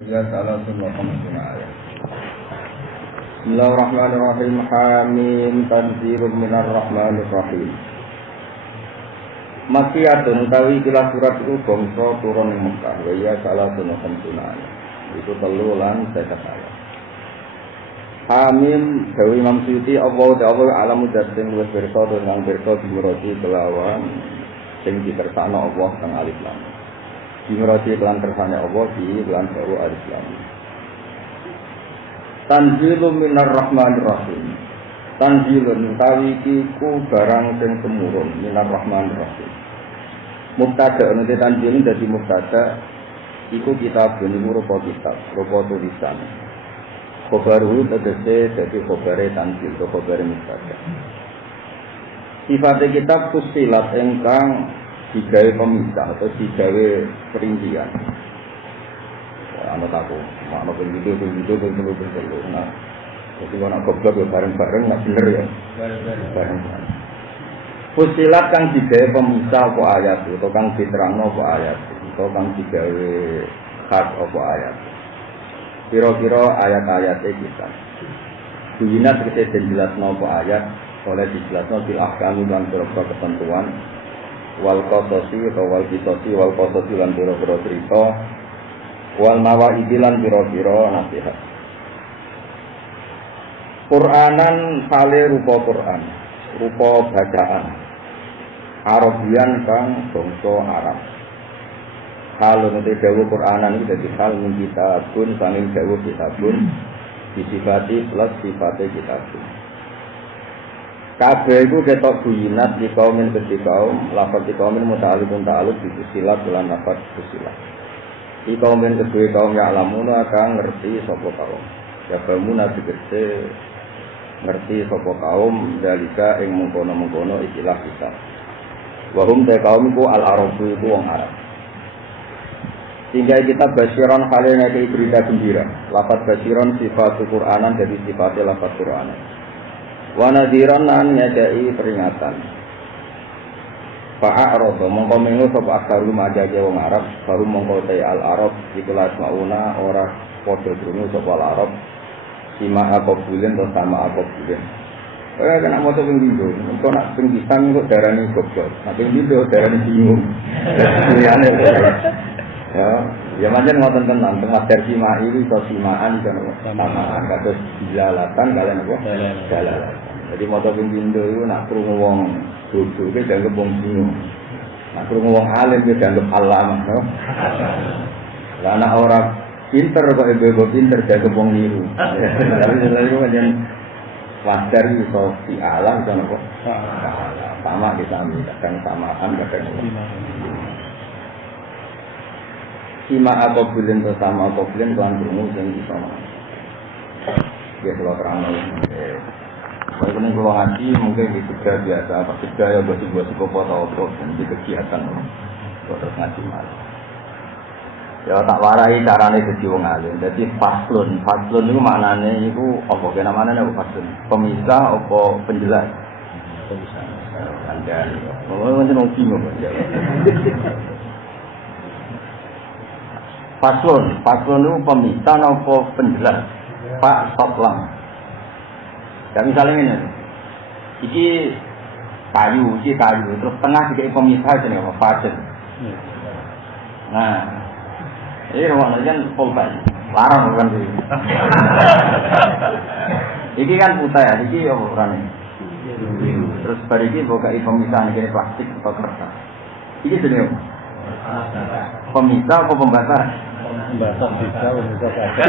Ya salah semua kemungkinan ayat. Bismillahirrahmanirrahim. Hamim tanzilun minar rahmanir rahim. Makiyatun utawi ikilah surat itu bangsa turun ing Mekah. Ya salah semua kemungkinan ayat. Itu telu lan 50 ayat. Hamim dawi Imam Suyuti Allah alamu datin wis pirsa dengan pirsa dimurati kelawan sing dikersakno Allah kang alif lam. Dimurati kelan kersane Allah di kelan baru alif lam. Tanzilun minar rahmanir rahim. Tanzilun utawi iku barang sing temurun minar rahmanir rahim. Mubtada nanti tanzilun dadi mubtada iku kitab niku rupa kitab, rupa tulisan. Khobaru tegese dadi khobare tanzil, khobare mubtada. Sifate kitab fusilat ingkang digawe pemisah atau digawe perincian. Ana taku, ana video. Nah, jadi ana goblok ya bareng-bareng enggak bener ya. Bareng. Fusilat kang digawe pemisah apa ayat atau kang diterangno apa ayat, atau kang digawe khas apa ayat. Kira-kira ayat-ayat kita. Buyinat tegese dijelasno apa ayat, oleh dijelasno bil ahkam lan beberapa ketentuan. Wal qasasi wal qisasi wal qasasi lan biro-biro cerita wal nawaidi lan biro-biro nasihat. Qur'anan hale rupa Qur'an, rupa bacaan Arabian kang bangsa Arab. Hal nate dawuh Qur'anan iki dadi hal min kitabun saking dawuh kitabun disifati plus sifate kitabun. Kabeh iku ketok buyinat di kaumin kedhi kaum, lafaz di kaumin muta'alliqun ta'alluq bi silat lan lafaz silat. Di kaumin kedhi kaum ya alamuna kang ngerti sapa kaum. Ya kaumuna tegese ngerti sapa kaum dalika ing mengkono-mengkono ikilah kita. Wa hum ta kaum iku al-arabu iku wong Arab. Sehingga kita basyiron halena ke berita gembira. Lafaz basyiron sifat Qur'anan dari sifat lafaz Qur'anan. Wa nadhiran lan nyadai peringatan. Fa'arada mongko mengo sapa aksaru majaje wong Arab, baru mongko te al-Arab ikulas mauna ora padha krungu sapa al-Arab sima aqbulen to sama aqbulen. Kaya kena moto ping pindho, engko nak ping pisang kok darani goblok, nak ping pindho darani bingung. Ya pancen ngoten tenan, tengah versi mai iki iso simaan kan samaan kados dilalatan kalian apa? Dalalatan. Jadi moto ping pindho iku nak krungu wong bodho iki dianggep wong bingung. Nak krungu wong alim iki dianggep alam, no. Lah ana ora pinter kok ibu pinter dianggep wong niru. Lalu iku pancen wajar iso si alam kan apa? Sama disami, kadang samaan kadang Sima atau bulan bersama atau bulan tuan berumur yang di sana. Dia kalau terang kalau ini kalau ngaji mungkin di kerja biasa, apa kerja ya buat foto atau di kegiatan, buat terus ngaji malam. Ya tak warai caranya jadi wong alim. Jadi faslun itu maknanya itu apa? Kena mana nih faslun? Pemisah apa penjelas? Pemisah. Anda, macam bingung ya. Faslun itu pemisah apa penjelas? Pak Sotlam. Ya misalnya ini, iki kayu, terus tengah juga pemisah itu nih apa? Faslun. Nah, ini rumahnya kan polban, larang bukan sih. Iki kan putih ya, iki apa ukurannya? Terus pada iki buka pemisah ini plastik atau kertas. Iki jenis apa? Pemisah apa pembatas? Pembatas bisa, pemisah saja.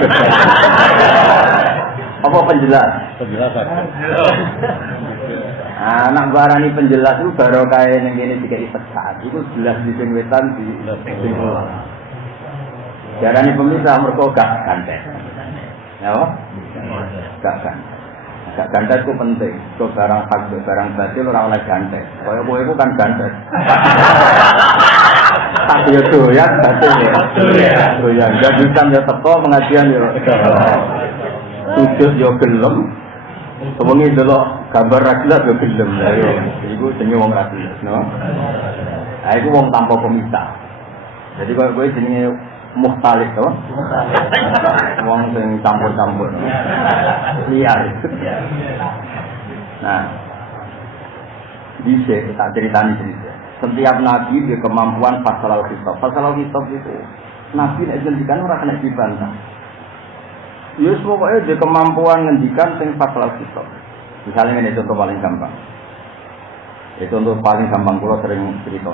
Apa penjelas? Penjelas saja. Anak barani penjelas itu baru kayak yang ini tiga ipekat. Itu jelas di sing wetan di sing kulon. Jarani pemisah mereka gak gantet. Ya, gak gantet. Gak gantet itu penting. Itu barang hak, barang batil orang oleh gantet. Kalau kowe itu kan gantet. Tak ya doyan batil ya. Doyan. Gak bisa ya teko pengajian ya. Sujud ya gelem. Sebengi delok gambar rakyat ya gelem. Iku jenenge wong rakyat, no. Iku wong tanpa pemisah. Jadi kowe jenenge mukhtalif to. Wong sing campur-campur. Liar. Nah, bisa tak ceritani sedikit. Setiap nabi dia kemampuan fasal al-khitab. Fasal al-khitab itu nabi nek ngendikan ora kena dibantah. Ya pokoknya dia kemampuan ngendikan sing fasal al-khitab. Misalnya ini contoh paling gampang. Contoh paling gampang kalau sering cerita.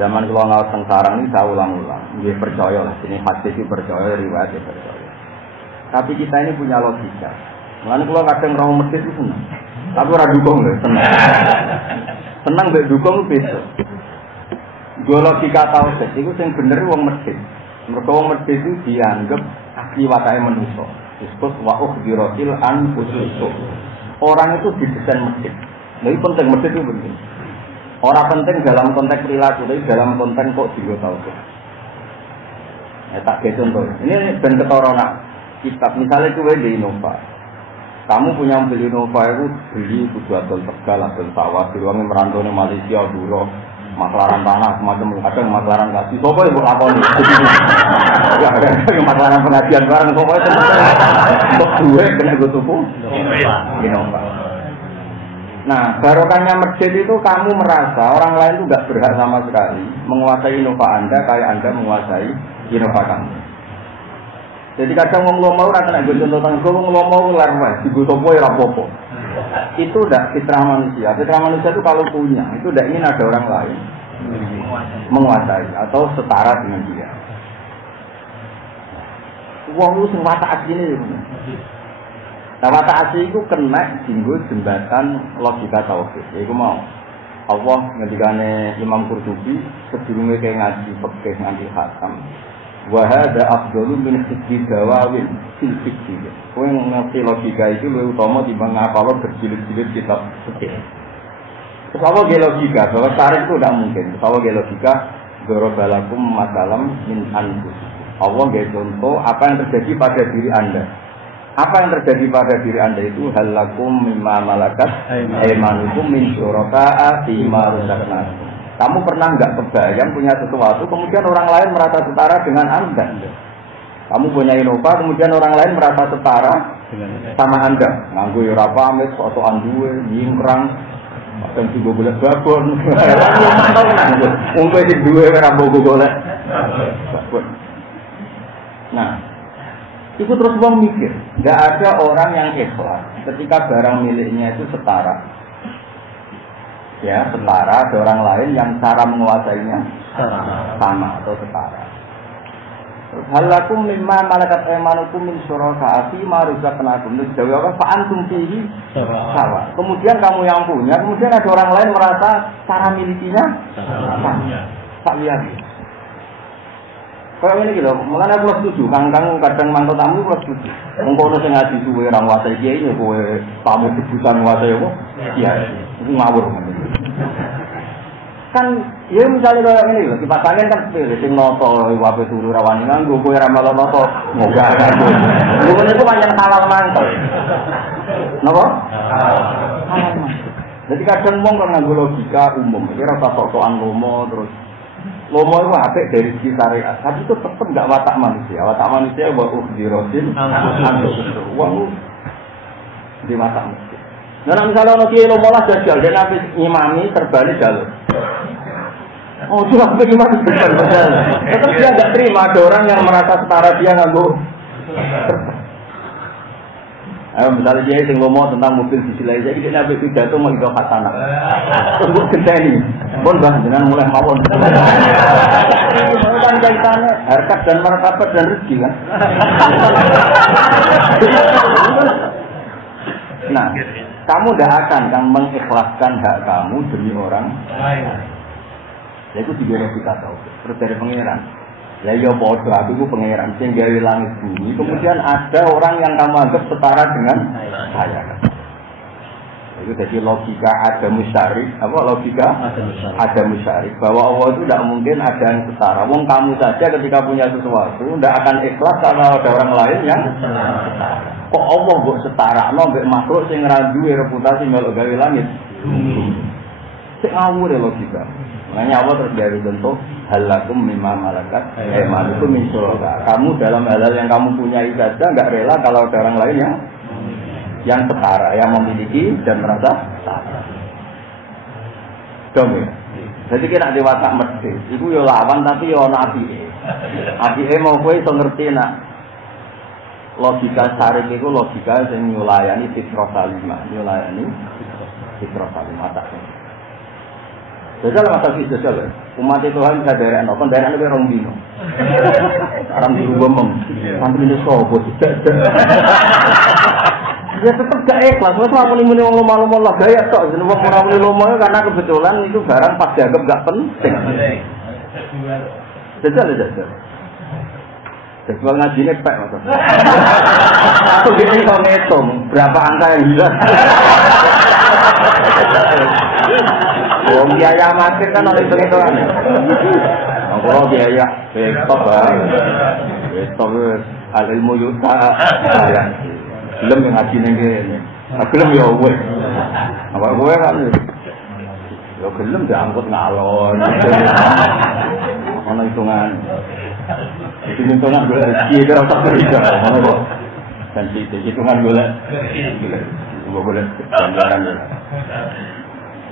Zaman kalau ngawat sengsarang ini saya ulang-ulang. Dia percaya lah, ini hadis itu percaya, riwayat itu percaya. Tapi kita ini punya logika. Mulanya kalau kadang roh masjid itu senang. Tapi orang dukung loh, senang. Senang mbek dukung itu. Gue logika tauhid itu yang bener wong masjid. Mereka wong masjid itu dianggap asli wakai manusia. Disebut wa'uh birotil an khususuh. Orang itu didesain masjid. Jadi penting masjid itu penting. Orang penting dalam konteks perilaku, tapi dalam konteks kok juga tahu tuh. Ya tak kayak contoh. Ini ben ketorona kitab. Misalnya itu di Innova. Kamu punya mobil Innova itu beli buat adol Tegal, adol sawah, diruangin merantau di Malaysia, buruh, maklaran tanah, semacam kadang maklaran kasih. Sopo ibu lakoni. Ya kadang maklaran pengajian bareng. Sopo itu untuk duit kena gue tuku Innova. Nah, barokahnya masjid itu kamu merasa orang lain itu tidak berhak sama sekali menguasai Innova Anda kayak Anda menguasai Innova kamu. Jadi kadang ngomong-ngomong orang kena gue contoh tanggung, ngomong-ngomong larva, digotopo ya rapopo. Itu udah fitrah manusia. Fitrah manusia itu kalau punya, itu udah ingin ada orang lain menguasai atau setara dengan dia. Wong lu sing watak asline. Nah, watak asli itu kena jinggo jembatan logika tauhid. Iku mau Allah ngendikane Imam Qurtubi sedurunge kaya ngaji fikih nganti khatam. Wa hadza afdalu min fikhi dawawin fil fikhi. Kowe ngerti logika itu luwih utama timbang ngapalo berjilid-jilid kitab fikih. Terus apa ge logika? Bahwa tarik itu tidak mungkin. Terus apa ge logika? Darabalakum masalam min anfus. Allah ge contoh apa yang terjadi pada diri Anda. Apa yang terjadi pada diri Anda itu halakum mimma malakat aymanukum min syuraka'a fima razaqnakum. Kamu pernah enggak kebayang punya sesuatu kemudian orang lain merasa setara dengan Anda? Kamu punya Innova kemudian orang lain merasa setara sama Anda. Nganggo ya ora pamit, sok-sokan duwe, nyingkrang, kadang juga golek babon. Wong kowe sing duwe ora mbok golek babon. Nah, itu terus wong mikir, nggak ada orang yang ikhlas ketika barang miliknya itu setara. Ya, setara ada orang lain yang cara menguasainya sama atau setara. Halakum mimma malakat aymanukum min syuraka'a fi ma razaqnakum. Itu jawab apa? Fa antum fihi sawa. Kemudian kamu yang punya, kemudian ada orang lain merasa cara milikinya sama. Tak lihat. Kalau ini gitu, makanya aku setuju. Kang kadang mantau tamu aku setuju. Mengkono sing ngaji suwe orang wasai kiai ini, kowe tamu debutan wasai apa? Iya, itu ngawur. Kan, ya misalnya kalau ini loh, kipas angin kan pilih sing noto, wape turu rawani nganggo, kowe ramal noto, moga nganggo. Lu itu banyak halal mantel. Napa? Halal mantel. Jadi kadang wong kan nganggo logika umum, kira rasa sok-sokan lomo terus. Lomo itu apik dari segi syariat, tapi itu tetap nggak watak manusia. Watak manusia bahwa dirosin, uang di watak manusia. Nah, misalnya orang kiai lomo lah jajal, dia nabi imami terbalik jalur. Oh, dia nabi imami terbalik jalur. Tetap dia nggak terima ada orang yang merasa setara dia nganggo. Misalnya dia yang ngomong tentang mobil disilai, jadi dia nabi pidato mau itu khatana. Tunggu genteni, bon bah dengan mulai mawon. Kan kaitannya harkat dan martabat dan rezeki kan. Nah, kamu tidak akan mengikhlaskan hak kamu demi orang lain. Itu juga kita tahu. Terus dari pengiran. Ya iya bodoh, aku itu pengeran sing gawe langit bumi. Kemudian ada orang yang kamu anggap setara dengan saya. Itu jadi logika ada musyarik. Apa logika? Ada musyarik. Bahwa Allah itu tidak mungkin ada yang setara. Wong kamu saja ketika punya sesuatu tidak akan ikhlas kalau ada orang lain yang setara. Kok Allah kok setara? Mbek makhluk sing ra duwe reputasi melok gawe langit. Sing ngawur logika. Makanya Allah terus dari contoh halakum mimma malakat aymanukum min syuraka. Kamu dalam hal-hal yang kamu punyai saja enggak rela kalau ada orang lain yang setara, yang memiliki dan merasa setara. Dong ya. Jadi kira dewasa mesti, itu yo lawan tapi yo ana apike. Apike mau kowe iso ngerti nak logika saring iku logika sing nyulayani fitrah salimah, nyulayani fitrah salimah tak. Jajal masa sih jajal. Umat Tuhan sadar ana kon daerah nek rong dino. Aram di ngomong. Sampai ini sopo tidak. Ya tetap gak ikhlas, masa muni-muni wong lomah-lomah lah gaya tok, jeneng wong ora muni lomah karena kebetulan itu barang pas dianggap gak penting. Jajal. Jadwal ngajine pek Mas. Aku gini kok ngitung berapa angka yang hilang. Wong biaya makin kan oleh hitung-hitungan. Kalau biaya stop stop al-ilmu yuta. Belum yang ngaji nengke, belum ya gue, apa gue kan, ya belum diangkut ngalon, mana hitungan gue rezeki itu rasa berikan, mana kok, dan hitungan gue boleh gambaran.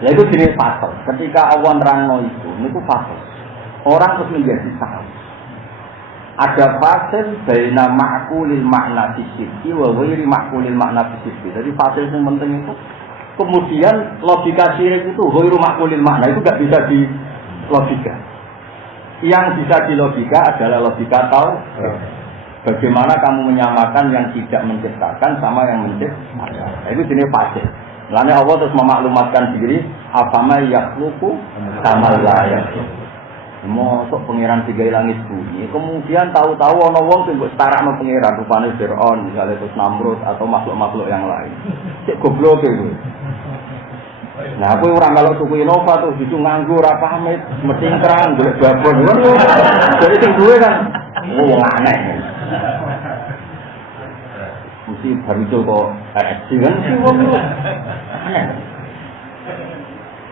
Ya itu jenis pasal. Ketika awan rangno itu pasal. Orang terus menjadi tahu. Ada fasil baina ma'qulil makna fisiki wa ghairi ma'qulil makna fisiki. Jadi fasil yang penting itu kemudian logika syirik itu ghairu ma'qulil makna itu enggak bisa di logika. Yang bisa di logika adalah logika tahu. Bagaimana kamu menyamakan yang tidak menciptakan sama yang menciptakan. Nah, itu jenis fasil. Lalu Allah terus memaklumatkan diri afama yakhluqu kama la yakhluqu. Mosok pangeran tiga langit bumi, kemudian tahu-tahu ana wong sing mbok setarakno pangeran rupane Firaun, misalnya terus Namrud atau makhluk-makhluk yang lain. Cek goblok e kuwi. Nah, kowe ora melok tuku Innova tuh dicu nganggo ora pamit, metingkrang golek babon. Jadi sing duwe kan wong aneh. Mesti baru itu kok RSC kan sih wong aneh.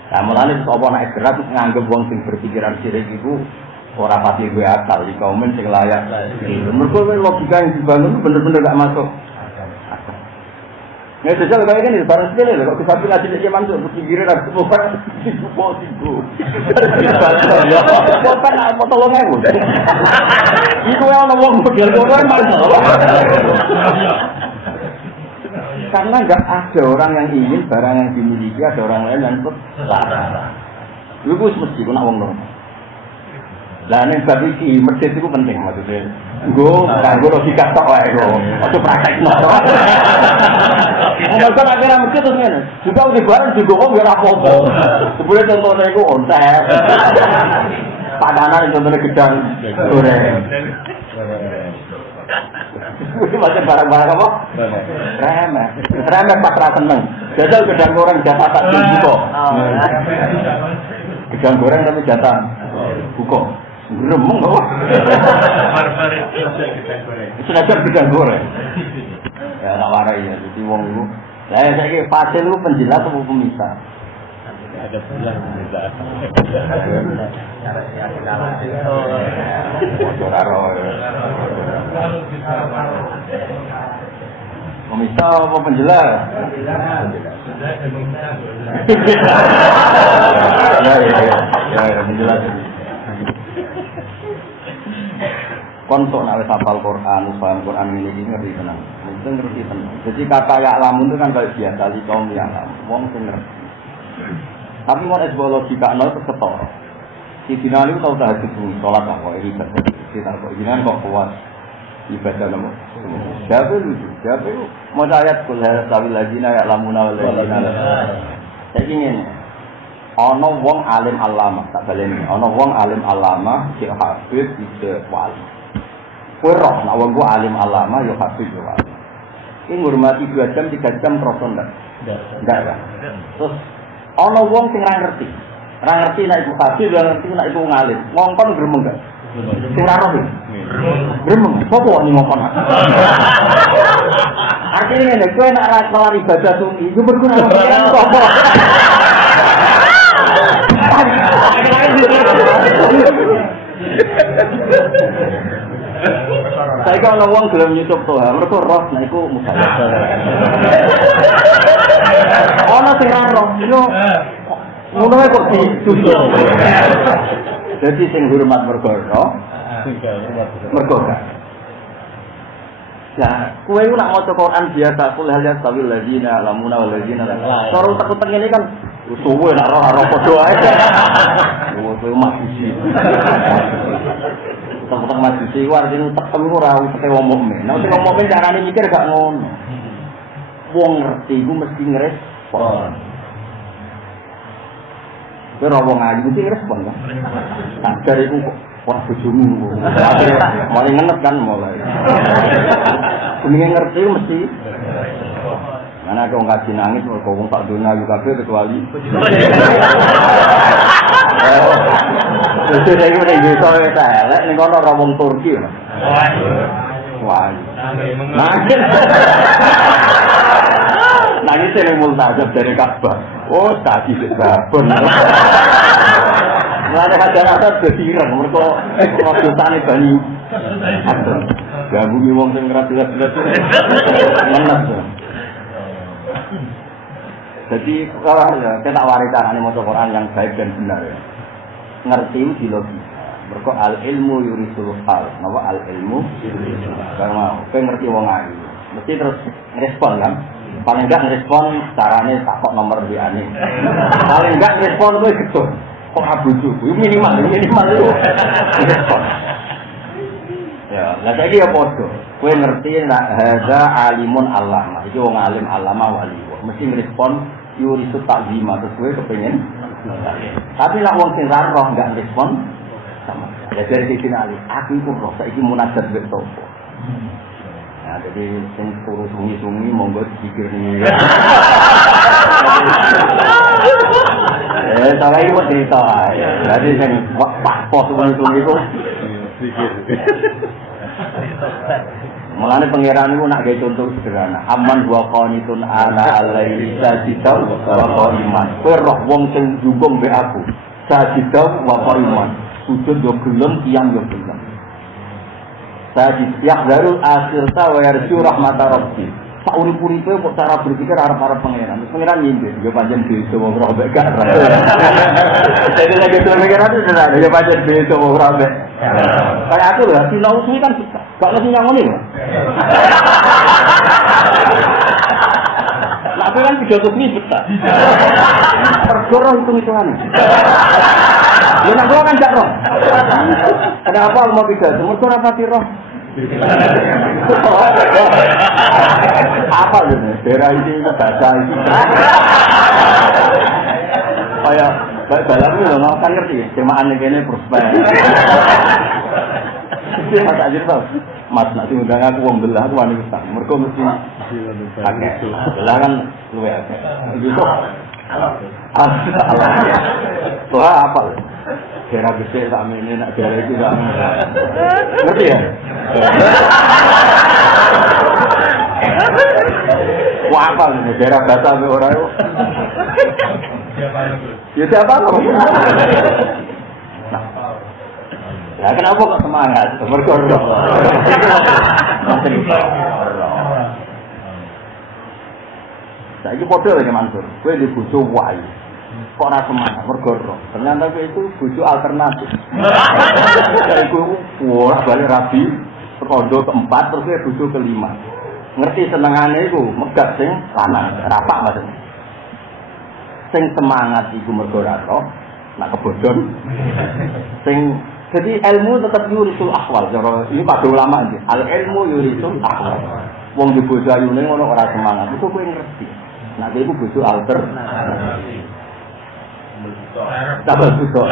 Nah, mulane sapa nek gerak nganggep wong sing berpikiran sirik iku ora pati duwe akal, iki kaum sing layak. Mergo logika yang dibangun bener-bener gak masuk. Nek jajal kaya ngene bareng sekali lho kok kesapi ngaji nek mantuk pikiran aku bukan sibu. Ya, kok ana tolong aku. Iku ana wong model kowe mantuk. Karena enggak ada orang yang ingin barang yang dimiliki ada orang lain yang larang. Itu mesti kena wong normal. Lah nek bab iki masjid itu penting maksudnya. Nggo kanggo logika tok wae lho. Aja praktekno tok. Nek kan akhirnya masjid terus ngene. Juga udah bareng juga kok ora apa-apa. Sebule contohnya iku ontek. Padanan contohnya gedang goreng. Macam barang-barang apa? Remeh pas ra seneng. Jajal gedang goreng jatah tak buka. Gedang goreng tapi jatah buka. Gremeng kok. Sudah gedang goreng. Ya tak warai ya, jadi wong iku. Lah saiki fasil lu penjelas apa pemisah? Ada bulan pemisah. Cara yang kalah itu. Pemisah apa penjelas? Ya, penjelas. Konsok nak hafal Quran, paham Quran ini ngerti tenang. Itu ngerti tenang. Jadi kata ya lamun itu kan kayak biasa di kaum yang lam, wong sing ngerti. Tapi mau logika nol kesetor. Si final itu tahu tahajud dulu, sholat apa ibadah. Kita kok jangan kok kuat ibadah nopo. Siapa itu mau ayat kul hasabil ladzina ya lamuna wal ladzina. Saya ingin ana wong alim alama, tak baleni. Ana wong alim alama, sik hafid sik wali. Kowe roh nek wong alim alama ya hafid ya wali. Iki ngurmati 2 jam 3 jam kroso ndak? Ndak kan. Terus ana wong sing ra ngerti. Ra ngerti nek iku hafid, ra ngerti nek iku ngalim. Ngongkon gremeng gak? Sing ra roh. Gremeng. Sopo wong ngongkon? Artinya nek kowe nek ra kelar ibadah sungi, iku berguna apa? Saya kalau wong gelem nyucup Tuhan, mereka roh, nah itu musalah. Ono sing ra roh, yo ngono kok ditutup. Jadi sing hormat mergo roh, mergo gak. Ya, kowe ku nak maca Quran biasa kul hal yastawil ladina lamuna wal ladina la. Cara tekut ngene kan suwe nak roh padha ae. Kowe majusi. Tempat majusi ku artine tekem ora usah wong mukmin. Nek wong mukmin carane mikir gak ngono. Wong ngerti ku mesti ngrespon. Kowe ora wong ayu mesti ngrespon kan. Sadar iku wah bojomu. Mulai ngenes kan mulai. Kuninge ngerti mesti. Mana kok ngaji nangis kok wong tak dunia yo kabeh kecuali. Itu saya udah bisa elek ning kono ora wong Turki. Wah. Nangis. Nangis ning multazam dari Ka'bah. Oh, tadi babon. Lah nek ada direng mergo dosane bani. Ganggu wong sing jelas-jelas. Menes. Jadi kalau kita warisan maca Quran yang baik dan benar ya. Ngerti di logika. Mergo al ilmu yurisul hal. Napa al ilmu yurisul hal. Karena kowe ngerti wong ayu. Mesti terus respon kan. Paling enggak respon carane takok nomor WA-ne. Paling enggak respon kowe gedhe. Kok abuju, minimal itu respon. Ya, lah saiki ya padha. Kowe ngerti nek hadza alimun allama. Iki wong alim allama wali. Mesti ngrespon yurisu takzima terus kowe kepengin. Tapi lah wong sing ra roh enggak respon sama. Ya dari sisi ali, aku iku roh saiki munajat mbek sapa. Nah, jadi sing turu sungi-sungi monggo dipikir ni. Salah itu cerita. Jadi sing pak pos sungi-sungi itu pikir. Mulane pangeran niku nak gawe contoh sederhana. Aman wa qanitun ala alaihi sajidau wa qaiman. Kowe roh wong sing njungkung mbek aku. Sajidau wa qaiman. Sujud yo gelem, tiyang yo gelem. Sajid yahdharul akhirta wa yarju rahmatar rabbi. Sak urip-uripe kok cara berpikir arep-arep pangeran. Pangeran nyindir yo pancen dhewe wong roh mbek gak. Jadi lagi pangeran itu sudah yo pancen dhewe wong roh mbek. Kayak aku lho, sinau suwi kan bisa. Gak mesti nyangoni lho. Lah aku kan pidato suwi bisa. Perkara hitung-hitungan. Ya nek kok kan gak roh. Ada apa mau pidato? Mergo ora pati roh. Apa ini? Daerah ini bahasa ini. Kayak dalam itu nggak kan ngerti. Cemaan ini prospek. Mas Ajir tau. Mas nak diundang aku wong belah aku wani usah. Mergo mesti pakai. Belah kan luwe akeh. Gitu. Wah apa? Daerah besar tak ini nak daerah itu tak ngerti ya? Wah apa ini daerah bahasa orang itu? Ya siapa kamu? Ya kenapa kok semangat? Berkorban. Saya ini bodoh lagi Mansur. Gue di bucu wai. Kok ora semangat mergo ternyata itu bojo alternatif. Dari ku wah balik rabi rondo keempat terus dia bojo kelima. Ngerti senengane iku megak sing lanang, rapak maksudnya. Sing semangat iku mergo ora roh, nak kebodhon. Sing jadi ilmu tetap yurisul ahwal. Cara ini pada ulama iki. Al ilmu yurisul ahwal. Wong di bojo ayune ngono ora semangat, itu kowe ngerti. Nah iku bojo alternatif. Tambah susah.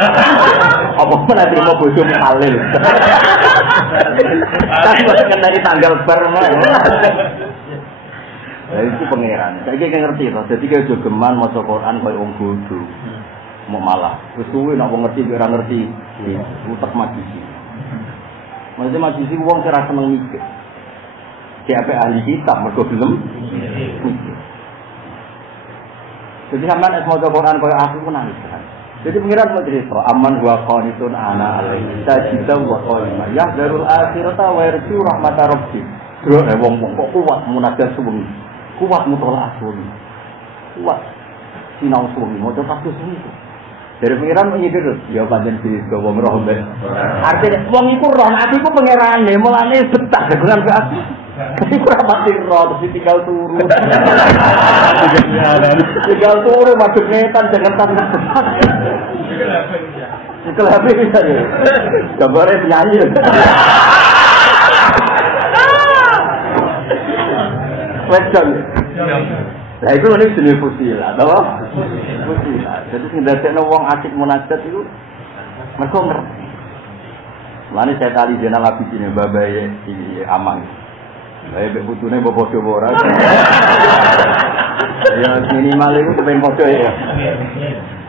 Apa pun nanti mau bojo halil. Tapi masih kena di tanggal bermai. Jadi itu pengeran. Saya kira ngerti loh. Jadi kayak jogeman mau Quran kayak orang bodoh. Mau malah. Kesuwi nak ngerti biar ngerti. Utak majisi. Maksudnya majisi uang saya seneng mikir. Siapa ahli kitab mergo belum. Jadi sampean nek maca Quran kaya aku ku nangis kan. Jadi pengiran mau cerita aman wa qanitun ana alaihi sajidan wa qalima ya darul akhirata wa yarju rahmata rabbi. Bro wong kok kuat munajat suwi. Kuat mutolaah suwi. Kuat sinau suwi maca kasus suwi. Dari pengiran menyidir ya pancen digawa wong roh mbek. Artine wong iku roh atiku pengirane mulane betah dengan ati. Iku ora pati roh terus tinggal turu. Tinggal turu madhep netan Jakarta. Itu habis bisa ya. Gambarnya penyanyi. Wedan. Nah itu ini jenis fusilah, tahu? Fusilah. Jadi sendiri wong asik munajat itu mereka ngerti. Lalu saya tadi jenal habis ini babai di aman. Saya bebutune bobo ora. Ya minimal itu kepen podo ya.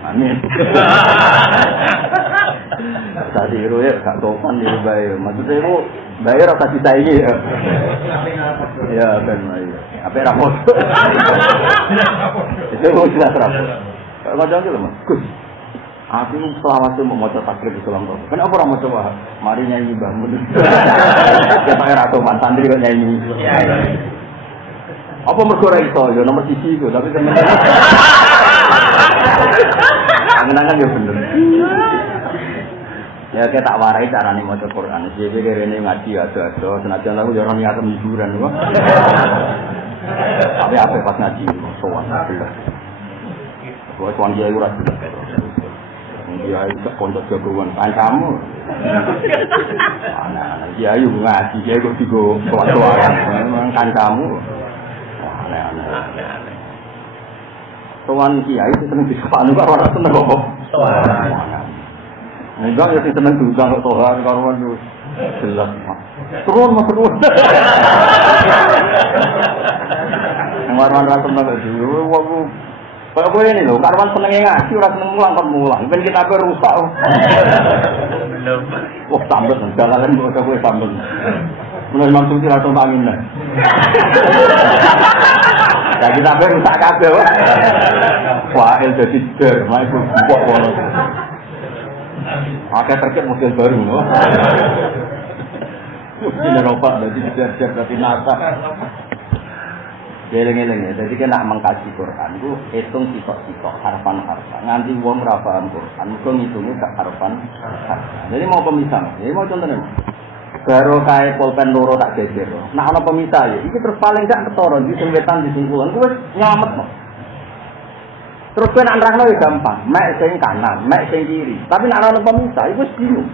Amin. Tadi itu ya gak topan di bayar. Maksudnya itu bayar rasa kita ini ya. Ya kan ayo. Apa rapor? Itu mau jelas rapor. Kalau macam itu loh, Gus. Aku selama itu mau maca takrib di Islam tuh. Kenapa orang mau coba? Mari nyanyi bangun. Ya pakai ratu mantan diri kok nyanyi. Apa mergo ra iso ya nomor 1 itu, tapi temen-temen. Angen-angen ya bener. Ya kita tak warai carane maca Quran. Jadi kene ngaji ada-ada senajan aku ya ora niat hiburan kok. Tapi apa pas ngaji sowan bener. Kok sowan dia ora bener. Dia itu kontak jagoan kancamu. Anak-anak dia ayu ngaji dia kok digo sowan-sowan memang kancamu. Aneh-aneh. Sowan kiai itu seneng disepanu karo ora seneng kok. Sowan. Enggak ya seneng diundang kok tohan karuan yo jelas. Terus. Marwan ra seneng dulu wong kaya kowe ini lho, karuan senenge ngaji ora seneng mulang. Ben kita pe rusak. Belum. Wah, sambet jalalan kok kowe sambet. Mulai mampu tidak tahu angin lah. Ya kita pe rusak kabeh wae. Wah, jadi der, mai ku buat kono. Akeh terkait model baru loh. Ini ropak jadi siap-siap berarti nasa. Geleng-geleng ya, jadi kan nak mengkaji Quran itu hitung sitok-sitok, harfan-harfan. Nganti wong ra paham Quran, itu ngitungnya gak harfan. Jadi mau pemisah, jadi mau contohnya. Baru kayak pulpen loro tak geger. Nah ana pemisah ya, iki terus paling gak ketara di sembetan di sungkulan, kuwi nyelamet kok. Terus kowe nak nerangno ya gampang, mek sing kanan, mek sing kiri. Tapi nak ana pemisah iku wis bingung.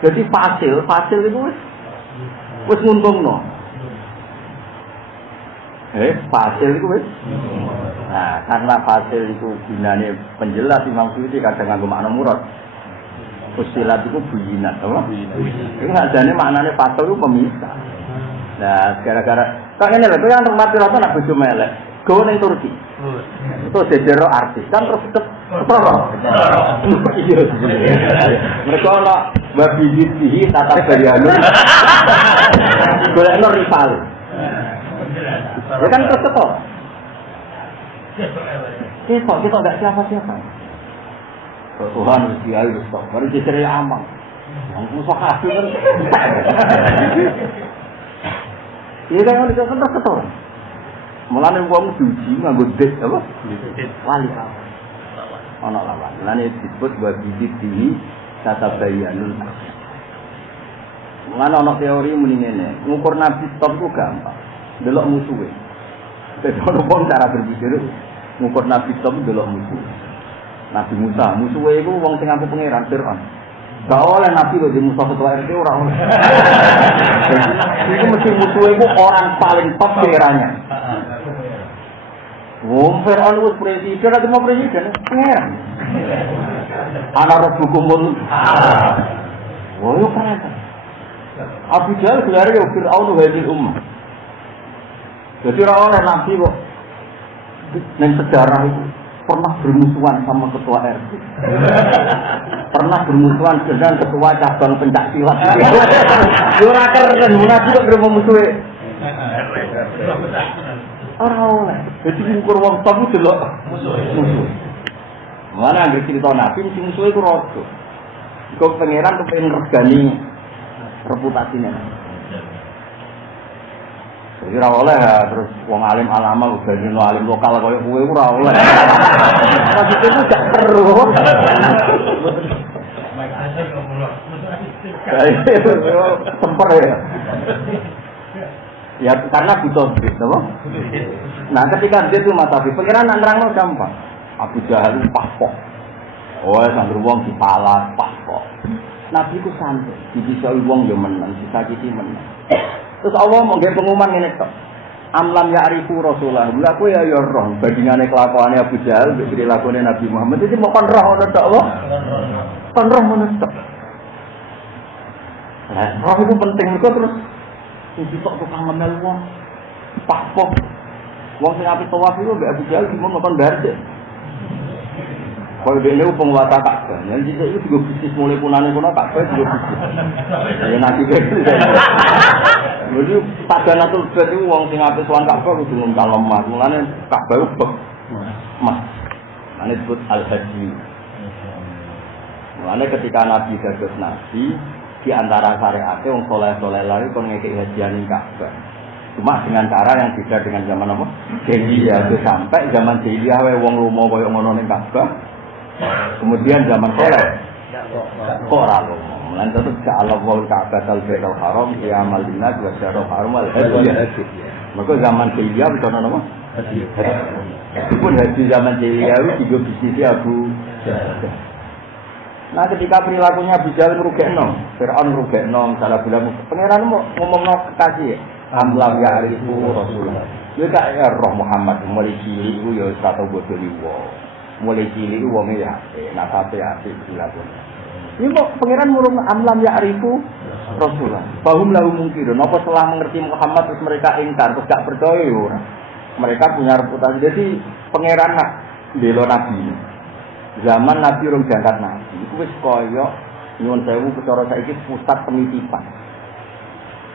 Jadi fasil itu wis nguntungno. Fasil itu wis. Nah, karena fasil itu gunane penjelas Imam Suyuti kadang nganggo makna murad. Usilat itu buyinat, apa? Itu adanya maknanya fasil itu pemisah. Nah, gara-gara kok ngene lho, kowe yang tempat pirata nak bojo melek, go ning Turki. Itu jejero artis kan terus ketara. Iya. Mereka ana babi ditihi tatap bayanu. Golekno rival. Ya kan terus ketok. Kita enggak siapa-siapa. Tuhan dia itu stop. Baru jadi aman. Yang musuh kafir kan. Iya kan itu kan terus ketok. Mulane wong suci nganggo dit apa? Wali. Ana lawan. Mulane disebut wa bidhi tatabayyanul. Mulane ana teori muni ngene, ngukur nabi stop ku gampang. Delok musuhe. Dadi ono wong cara berpikir ngukur nabi stop delok musuh. Nabi Musa, musuhe iku wong sing aku pangeran Firaun. Gak oleh nabi kok di musuh ketua RT ora oleh. Iku mesti musuhe iku orang paling top kiranya. Wong Firaun wis presiden, ati mau presiden pangeran. Ana rebukumul. Wah, yo keren. Abu Jahal gelare yo Firaun hadil ummah. Jadi orang nabi kok neng sejarah itu pernah bermusuhan sama ketua RT, pernah bermusuhan dengan ketua cabang pencak silat. Ora keren, nabi kok bermusuhe. Orang oleh. Jadi ngukur wong top itu delok musuh. Mana anggere cerita Nabi mesti musuhe iku rada. Kok pangeran kepengin regani reputasine. Jadi ora oleh ya terus wong alim alama udah dino alim lokal koyo kowe ora oleh. Maksudku itu gak seru. Semper ya. Ya karena butuh duit, apa? Nah ketika dia itu mata pikiran nak nerangno gampang. Abu Jahal paspok. Oh, sangger wong dipalas paspok. Nabi ku santai, dibisoi wong yo meneng, disakiti meneng. Terus Allah mau nggih pengumuman ngene tok. Amlam ya'rifu Rasulullah. Lha kowe ya roh bandingane kelakuane Abu Jahal mbek lakone Nabi Muhammad iki mau kon roh ngono tok apa? Kon roh ngono tok. Nah, roh itu penting kok terus sing tok tukang ngemel wong. Paspok. Wong sing ape tawaf iku mbek Abu Jahal mau kon barde. Kalau dia ini penguasa Ka'bah, yang itu juga bisnis mulai punane kuno Ka'bah juga bisnis. Ya nanti begitu. Jadi pada natul itu uang sing ape sowan Ka'bah kudu ngomong lemah, mulane Ka'bah ubek. Mas. Ane disebut al-haji. Mulane ketika Nabi dados nabi, di antara syariate wong saleh-saleh lari kon ngekek hajian ning Ka'bah. Cuma dengan cara yang beda dengan zaman apa? Jahiliyah sampai zaman jahiliyah wae wong lomo koyo ngono ning Ka'bah. Kemudian zaman soleh kok ora lomo. Lan tetep Allah wal Ka'batal Baitul Haram ya Madinah wa Syarul Haram al Hajj. Maka zaman jahiliyah itu apa? Haji. Pun haji zaman jahiliyah itu bisnis Abu Jahal. Nah ketika perilakunya Abu Jahal ngrugekno, Firaun ngrugekno, salah bilang pangeran mau ngomongno kekasih amlam ya arifu Rasulullah. Ya gak roh Muhammad mulai cilik iku ya wis tau bodoni wong. Mulai cilik wong ya nasabe apik dilakoni. Iki kok pangeran murung amlam ya arifu Rasulullah. Bahum lahu mungkin. Napa setelah mengerti Muhammad terus mereka ingkar, terus gak percaya ya ora. Mereka punya reputasi. Jadi pangeran nak bela nabi. Zaman nabi urung diangkat nabi. Iku wis kaya nyuwun sewu cara saiki pusat penitipan.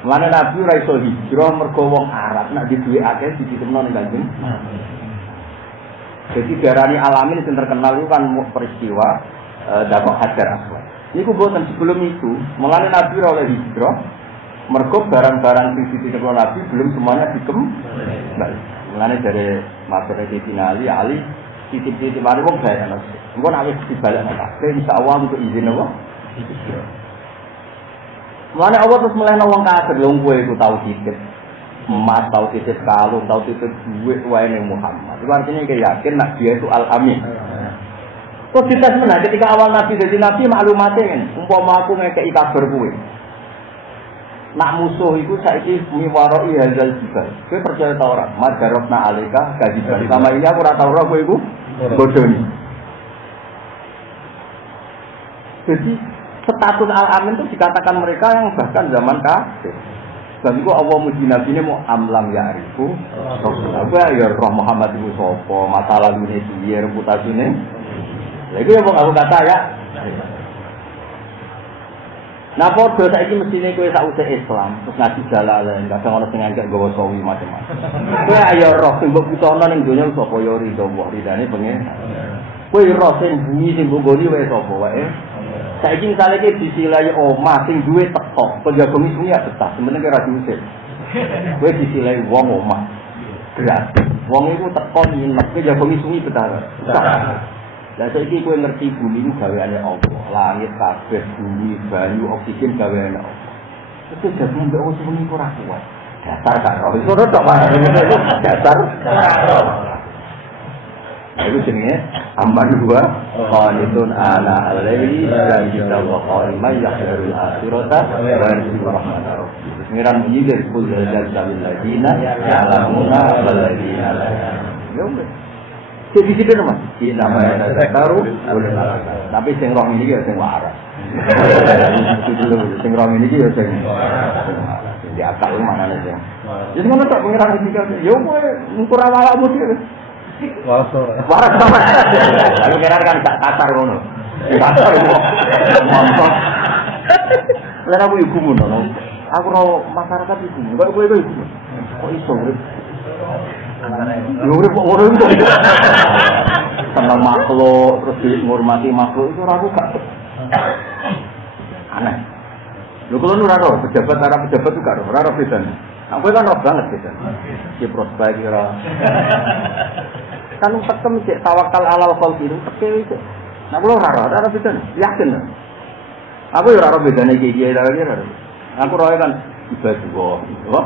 Mulane nabi ora iso hijrah mergo wong Arab nek duwe akeh dikitemno ning Kanjeng. Jadi darani alamin sing terkenal itu kan peristiwa dapat Hajar Aswad. Niku boten sebelum itu, mulane nabi ora oleh hijrah mergo barang-barang sing dikitemno nabi belum semuanya dikembali. Mulane dari matur Ali titip-titip mari wong gawe ana. Engko nek wis dibalekno kabeh insyaallah untuk izin apa? Mulane Allah terus melehno wong kafir wong kowe iku tau titip. Emas tau titip kalung, tau titip duit wae ning Muhammad. Itu artinya kayak yakin nak dia itu al-amin. Kok dites menah ketika awal Nabi jadi Nabi maklumatnya kan, umpama aku ngekei kabar kowe. Nak musuh iku saiki miwaroi hadzal jibal. Kowe percaya ta ora? Madarofna alika kadiban. Sama iya ora tau ora kowe iku bodoni. Jadi status al-amin itu dikatakan mereka yang bahkan zaman kafir. Dan itu Allah muji Nabi ini mau amlam ya arifu. Apa ya roh Muhammad itu sopo, masa lalu ini dia reputasi ini. Itu yang aku kata ya. Nah, podo saiki mestine kowe sak usah Islam, terus ngaji jalalan, kadang ana sing ngangkat gawa sawi macam-macam. Kowe ayo roh sing mbok putono ning donya sapa ya ridho Allah ridane pengen. Kowe roh sing bumi sing mbok goni wae sapa wae. Saiki misale iki disilai omah sing duwe teko, penjaga misi ya betah, semenenge ora diusir. Kowe disilai wong omah. Gratis. Wong iku teko nginep, penjaga misi betah. Lah saiki kowe ngerti bumi iku gaweane Allah, langit kabeh, bumi, banyu, oksigen gaweane Allah. Itu jadi mbek wong sing ora kuat. Dasar gak ora. Iso tok wae. Dasar. Itu jenenge aman dua qanitun ala al-laili dan kita wa qaiman yahdharul akhirata wa yarju rahmatar rabbih. Pengiran menyindir kul jazal ladina ya'lamuna wal ladina la ya'lamun. Jadi di situ Mas, di namanya taruh boleh salah. Tapi sing roh ini ya sing waras. Sing roh ini ya sing di akal mana nih sing. Jadi ngono tok pengiran iki. Yo kowe ngukur awakmu dhewe. Waras sama. Lalu kira kan gak kasar ngono. Kasar ngono. Mantap. Lah aku iku ngono. Aku ro masyarakat iku. Kok kowe iku. Kok iso urip? Urip kok ngono. seneng makhluk terus dihormati makhluk itu aku gak aneh. Lho kalau nu ora pejabat para pejabat itu gak ora bedane. Aku kan roh banget gitu. Di prospek kira. Kan tekem cek tawakal alal khalqi itu teke. Nah kalau ora bedane, yakin. Aku ya ora bedane iki lagi ora. Aku roe kan ibadah. Wah.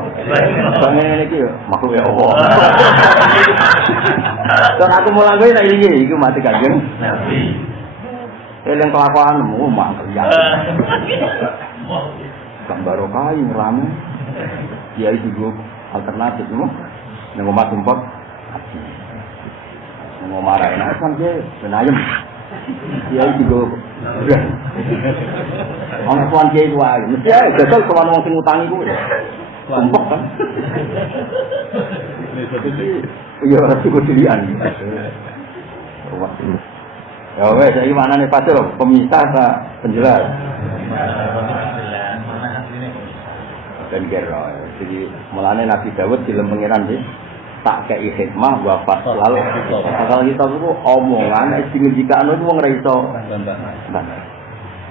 Ngene iki yo makhluk ya Allah. Dan aku mulang kowe nek iki mati Kanjeng Nabi. Eling kelakuanmu mangkel ya. Gambar kae rame. Ya itu juga alternatif no. Ning omah sumpah. Ning omah ra enak kan dia benayem. Ya itu juga. Ana tuan kiai wae. Mesti ae gagal kalau wong sing ngutangi kuwi. Sumpah kan. Iya ora cukup dilian. Ya wes iki manane pasir pemisah ta penjelas. Dan kira, jadi mulane Nabi Dawud film pengiran sih tak kei hikmah wafat lalu kalau kita itu omongan jika anu itu wong ra iso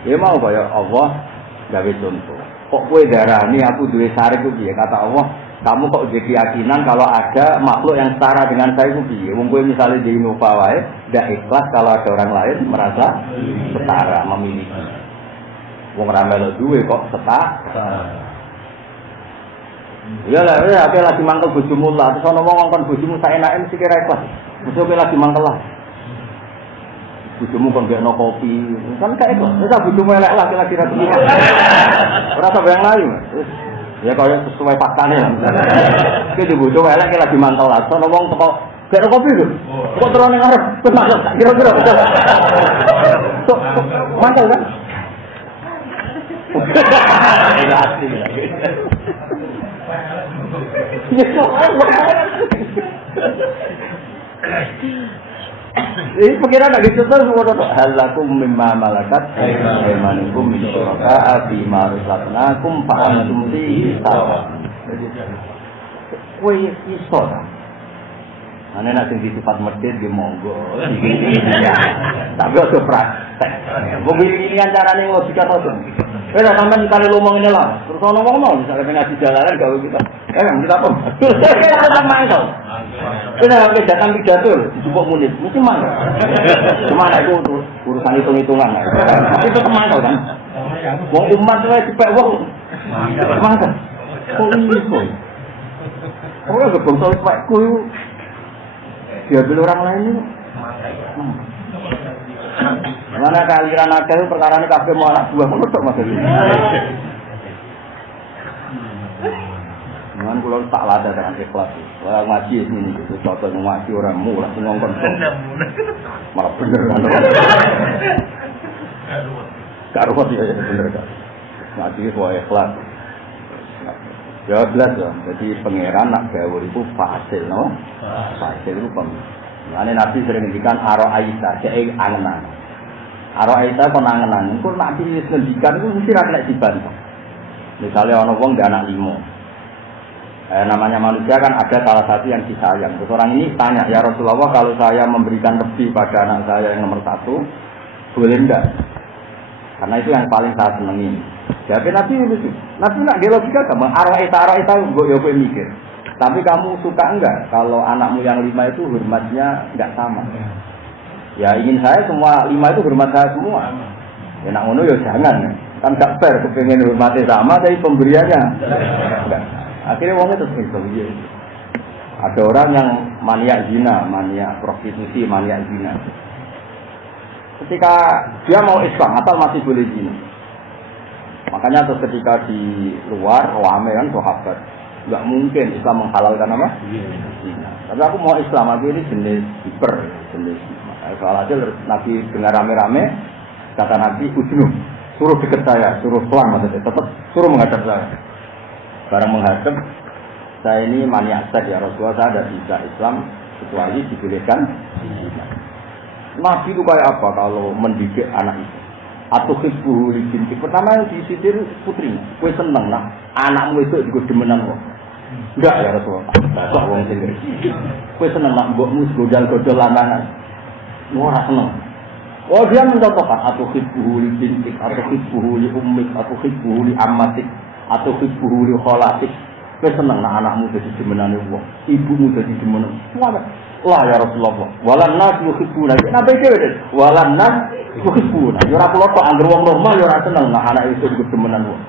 ya mau kaya Allah gawe contoh kok kowe darani aku duwe sarek ku piye kata Allah kamu kok jadi keyakinan kalau ada makhluk yang setara dengan saya ku piye wong kowe misale di Innova wae ndak ikhlas kalau ada orang lain merasa setara memiliki wong ra melu duwe kok setara. Iya lah, ya aku lagi mangkel bojomu lah. Terus ana wong ngongkon bojomu saenake mesti kira ikhlas. Mesti kowe lagi mangkel lah. Bojomu kon gekno kopi. Kan gak ikhlas. Wis bojomu elek lah lagi ra terima. Ora sampe yang lain. Ya kaya sesuai faktane lah. Ki bojomu elek lagi mangkel lah. Ana wong teko gekno kopi lho. Kok terus ning arep termasuk kira-kira. Mangkel kan? Ini pikiran ada gitu terus semua tuh. Halakum mimma malakat, aymanukum min syuraka, bima ruslatnakum fa'antum fihi sawa. Kowe iso ta? Ane nek sing sifat medhit nggih monggo. Tapi ojo praktek. Wong iki carane logika to. Ora sampean kali ngomong ngene lah. Terus ono ngomong misalnya ngaji jalanan gawe kita. Kita apa? Kita mangkel. Kita sampai datang pidato dijupuk munit. Mesti mangkel. Cuma nek itu urusan hitung-hitungan. Tapi itu mangkel kan. Wong umat wae dipek wong. Mangkel. Kok iso? Ora gebong sok pekku iku. Diambil orang lain itu. Mana kaliran akeh perkara ini kabeh mau anak buah ngono tok Mas. Jangan kula tak lada dengan ikhlas. Ora ngaji ini iki contoh ngaji ora mulih ngongkon. Malah bener kan. Karo kok ya bener kan. Ngaji kok ikhlas. Ya jelas ya. Jadi pangeran nak gawe iku fasil no. Fasil itu Ane Nabi sering ngendikan aro Aisyah, cek angenan. Aro Aisyah kon angenan, engko Nabi wis ngendikan iku mesti ra kena dibantah. Misalnya ana wong ndek anak 5. Namanya manusia kan ada salah satu yang disayang. Terus orang ini tanya, "Ya Rasulullah, kalau saya memberikan lebih pada anak saya yang nomor 1, boleh enggak?" Karena itu yang paling saya senengi. Jadi Nabi itu, Nabi nak dia logika sama aro Aisyah mbok yo kowe mikir. Tapi kamu suka enggak kalau anakmu yang 5 itu hormatnya enggak sama? Ya ingin saya semua 5 itu hormat saya semua. Ya nak ngono ya jangan. Kan gak fair kepengen hormatnya sama tapi pemberiannya enggak. Akhirnya wong itu terus ada orang yang maniak zina, maniak prostitusi, maniak zina. Ketika dia mau Islam atau masih boleh zina. Makanya terus ketika di luar rame kan sahabat nggak mungkin Islam menghalalkan apa? Zina. Tapi aku mau Islam, aku ini jenis hiper, jenis. Soal aja Nabi dengar rame-rame, kata Nabi, ujung, suruh deket saya, suruh pelang maksudnya, tetap suruh menghadap saya. Barang menghadap, saya ini maniak seks ya Rasulullah, saya ada bisa Islam kecuali dibolehkan zina. Nabi itu kayak apa kalau mendidik anak itu? Atau hizbuhu li binti. Pertama yang disitir putrinya, kowe seneng lah, anakmu itu juga demenan kok. Enggak ya Rasulullah. Kok wong sing kowe seneng nak mbokmu godal-godol lanangan. Ora seneng. Oh dia mencontohkan atau hibbuhu li bintik, atau hibbuhu li ummik, atau hibbuhu li ammatik, atau hibbuhu li kholatik. Kowe seneng nak anakmu dadi demenane wong, ibumu dadi demenan. Wah ya Rasulullah, walan nas yuhibbuna. Nabi dhewe walan nas yuhibbuna. Yo ora kula tok anggere wong normal yo ora seneng nak anak itu dadi demenan wong.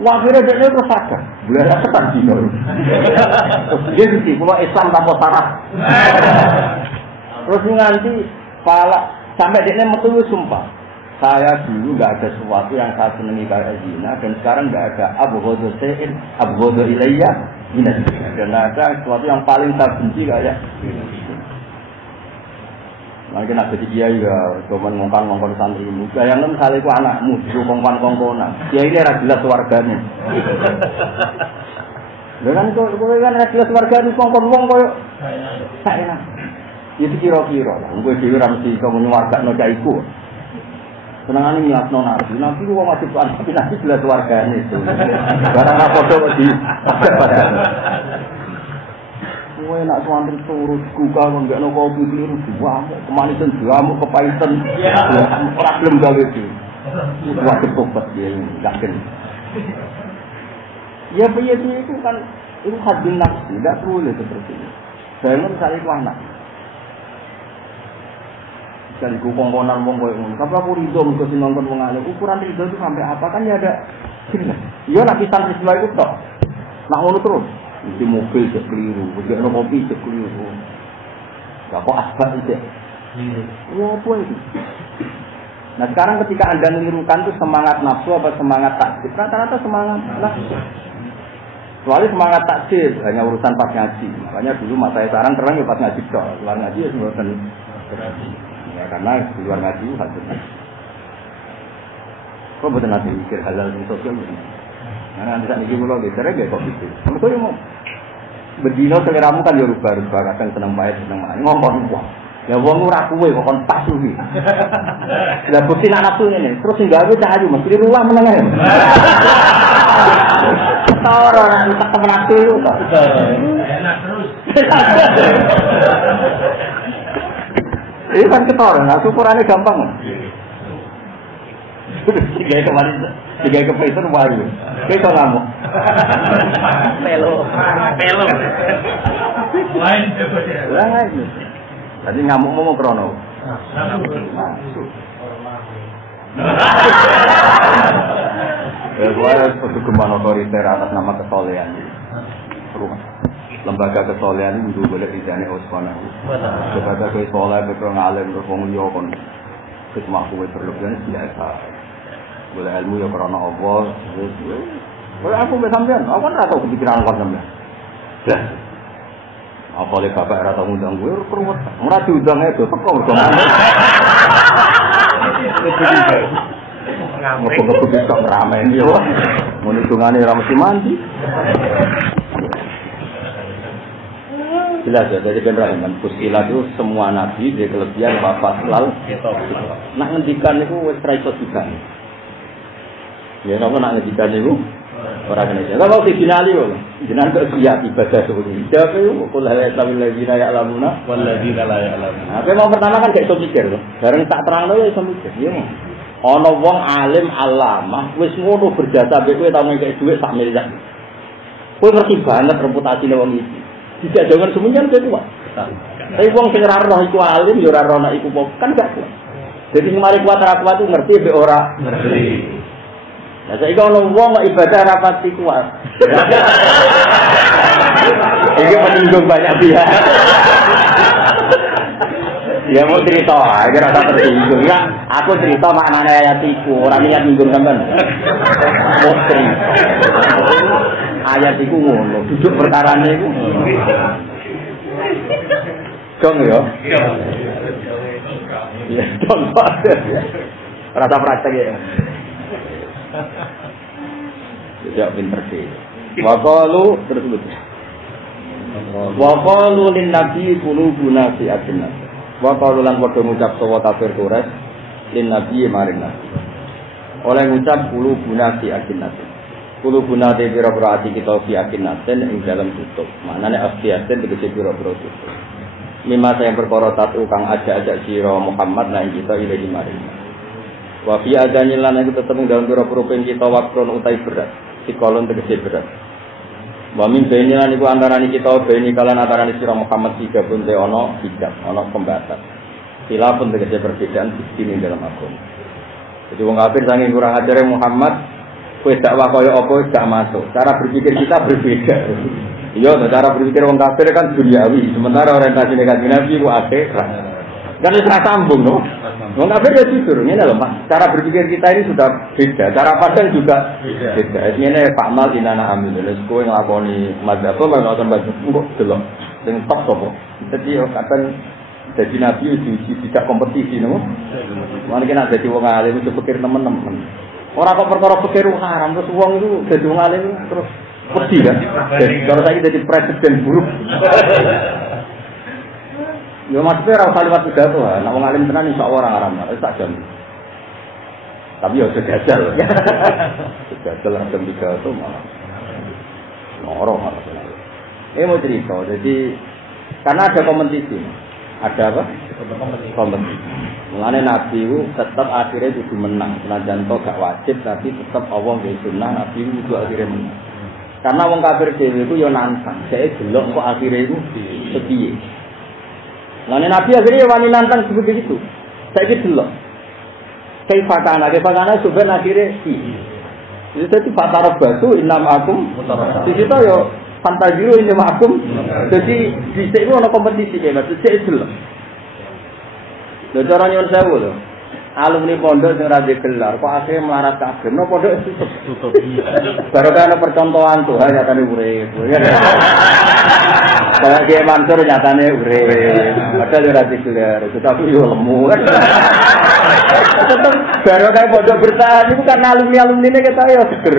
Wah akhirnya dia terus sadar, boleh ada ketan dino. Dia sih, kalau Islam tanpa syarat. Terus nganti pala sampai dia metu sumpah. Saya dulu nggak ada sesuatu yang saya senangi kayak zina dan sekarang nggak ada abghadu shay'in abghadu ilayya min az-zina. Dan ada sesuatu yang paling saya benci kayak mungkin ada kiai ya, cuma ngongkon santri ini. Bayangkan misalnya itu anakmu, dulu kongkon-kongkonan. Kiai ini ada jelas warganya. Dengan itu kan ada jelas warganya, kongkon wong koyo saya. Itu kira-kira. Gue dewi ramsi kamu warga no caiku. Senangan ini ngasno nabi. Nabi lu masih tuan, tapi nabi jelas warganya itu. Barang apa tuh di pada. Kowe nak santri turut kuka enggak ono kopi keliru dua kemanisan jamu kepahitan ora gelem gawe iki wajib tobat dia yakin ya piye itu kan itu hadin nafsi tidak boleh seperti itu jangan cari anak dan kongkonan wong koyo ngono tapi aku rido mesti nonton wong alim ukuran rido itu sampai apa kan ya ada jelas yo nak pisan siswa itu tok nak ngono terus di mobil cek keliru, bagaimana kopi cek keliru. Gak kok asbab itu. Oh apa itu? Nah sekarang ketika anda menirukan itu semangat nafsu apa semangat takdir? Rata-rata semangat nafsu. Soalnya semangat takdir hanya urusan pas ngaji. Makanya dulu masa sekarang terang ya pas ngaji dok. Luar ngaji ya sebenarnya ngaji. Ya karena di luar ngaji harus ngaji. Kok betul nanti mikir halal di sosial ini? Karena nanti saat ini kalau bicara gak kok gitu. Kalau yang mau berdino seleramu kan ya rubah-rubah kadang seneng baik seneng main ngomong wah. Ya wong ora kuwe kok kon pas kuwi. Lah bukti anak nafsu ngene, terus sing gawe cah ayu mesti ruwah meneng ae. Toro nang temen nafsu itu kok. Enak terus. Ini kan ketara, nah syukurane gampang. Tiga kemarin, tiga kepeser baru. Kita ngamuk. Pelo. Lain sebetulnya. Tadi ngamuk mau krono. Ya, gua pesugihan otoriter atas nama kesolehan. Lembaga kesolehan itu boleh dijane Osmana. Kepada kesolehan betul ngalim terus wong liya kon kesemaku berlebihan biasa. Boleh ilmu ya karena Allah. Boleh aku mbek sampean, aku kan ora tau kepikiran kon sampean. Lah. Apa le bapak ora tau ngundang gue ruwet. Ora diundang itu teko kok. Ngapa-ngapa bisa ngeramein yo. Mun hitungane ora mesti mandi. Jelas ya, dari general kan Kusilah itu semua nabi dia kelebihan bapak selalu nak ngendikan itu wis ra iso juga. Ya napa nak ngendikan itu ora kene. Lah kok dikinali kok. Jenengan kok siap ibadah seperti itu. Tapi kok la ilaha illa ya'lamuna wal ladzina la ya'lamuna. Apa mau pertama kan gak iso mikir lho. Bareng tak terangno ya iso mikir. Ya mau. Ana wong alim alamah wis ngono berjasa mbek kowe tau ngekek dhuwit sak miliar. Kowe ngerti banget reputasi wong iki. Tidak jangan semuanya itu kuat. Tapi wong sing ora roh iku alim ya ora roh nek iku kan gak kuat. Jadi sing mari kuat ra kuat itu ngerti mbek ora ngerti. Lah saiki ono wong kok ibadah ra pati kuat. Iki menyinggung banyak pihak. Ya mau cerita, aja rasa tersinggung ya. Aku cerita maknanya ayat iku, ora niat nyinggung sampean. Mau cerita. Ayat iku ngono, duduk perkarane iku. Dong ya. Ya, dong. Rasa praktek ya. Ya pinter sih. Wa qalu terus. Wa qalu lin nabi qulubuna fi adna. Wa qalu lan padha ngucap sawa kafir Quraisy lin nabi maring nabi. Oleh ngucap qulubuna fi adna. Kulo gunane pira-pira ati kita yakin naten ing dalam tutup. Maknane asliaten tegese pira-pira tutup. Mimma sayang perkara tatu kang ajak-ajak sira Muhammad lan kita ilahi maring. Wa fi adanil lan iku tetep ing dalem pira-pira kita waktun utai berat. Sikolon tegese berat. Wa min baini lan iku antarané kita baini kalan antarané sira Muhammad tiga pun te ana hijab, ana pembatas. Sila pun tegese perbedaan di dalam agama. Jadi wong kafir saking kurang ajare Muhammad, kowe dakwah kaya apa gak masuk. Cara berpikir kita berbeda. Iya, cara berpikir orang kafir kan duniawi, sementara orientasi negatif Nabi itu akhirat. Kan itu sambung, no? Orang kafir ya jujur, ini loh, Mas. Cara berpikir kita ini sudah beda, cara pandang juga beda. Ini Pak Mal inana amil, jadi kowe ngelakoni mazhab apa, ngelakoni mazhab kok delok, sing top sopo. Jadi kadang jadi Nabi diuji tidak kompetisi, no? Mungkin ada jadi wong alim itu pikir teman-teman. Orang kok perkara pikir haram terus wong itu jadi wong alim terus pedih kan? Kalau saya jadi presiden buruk. Ya maksudnya orang kalimat pidato, nak wong alim tenan insya Allah orang haram, tak jam. Tapi ya sudah jajal, jajal jam 3 itu malah norong malah. Mau cerita, jadi karena ada kompetisi, ada apa? Kompetisi. Mengenai Nabi itu tetap akhirnya itu menang, senajan toh gak wajib, tapi tetap Allah nggih sunnah Nabi itu akhirnya menang. Karena wong kafir dhewe iku ya nantang. Saya delok kok akhire iku sepiye. Lah Nabi akhirnya wani nantang seperti itu. Saiki delok. Kaifatana suben akhire iki. Jadi dadi fatara batu inam akum. Di situ yo fantaziru inam akum. Jadi dhisik ku ana kompetisi ya, Mas. Dhisik delok. Lho cara nyuwun sewu lho. Alumni pondok sing ra gelar kok asih melarat kabeh. No pondok tutup. Baru kan percontohan Tuhan nyatane urip. Kayak Kiai Mansur nyatane urip. Padahal ora gelar, tapi yo lemu kan. Tetep baru kan pondok bertahan itu kan alumni-alumnine kita yo seger.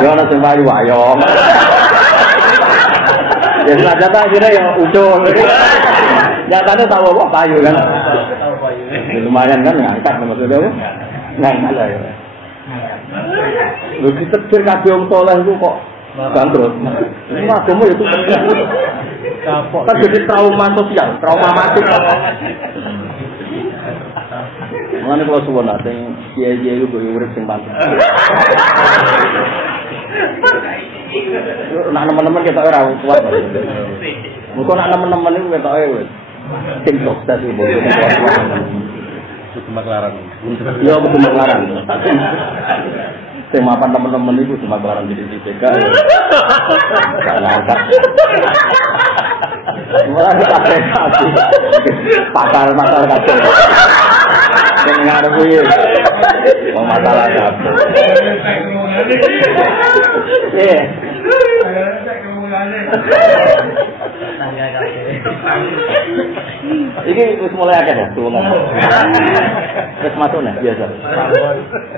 Yo ana sing payu wayong. Jadi nyata akhirnya yo ucul. Nyatane tahu apa payu kan. Lumayan kan ngangkat maksudnya apa? Ngangkat lah ya. Lu ditetir kabeh wong saleh iku kok bangkrut. Iku agama ya tuh. Kapok. Kan jadi trauma sosial, traumatik. Mulane kula suwun sing kiai-kiai iku urip sing pantes. Nak teman-teman kita ora kuat. Muga nak teman-teman iku ketoke wis sing sukses iku cuma kelaran. Iya, cuma kelaran. Sing mapan teman-teman iku cuma kelaran jadi DPK. Ngangkat. Mulai pakai hati. Pakar-pakar kabeh. Sing ngarep iki. Wong masalah kabeh. Ini wis mulai akeh ya, tuwungan. Wis masuk nih biasa.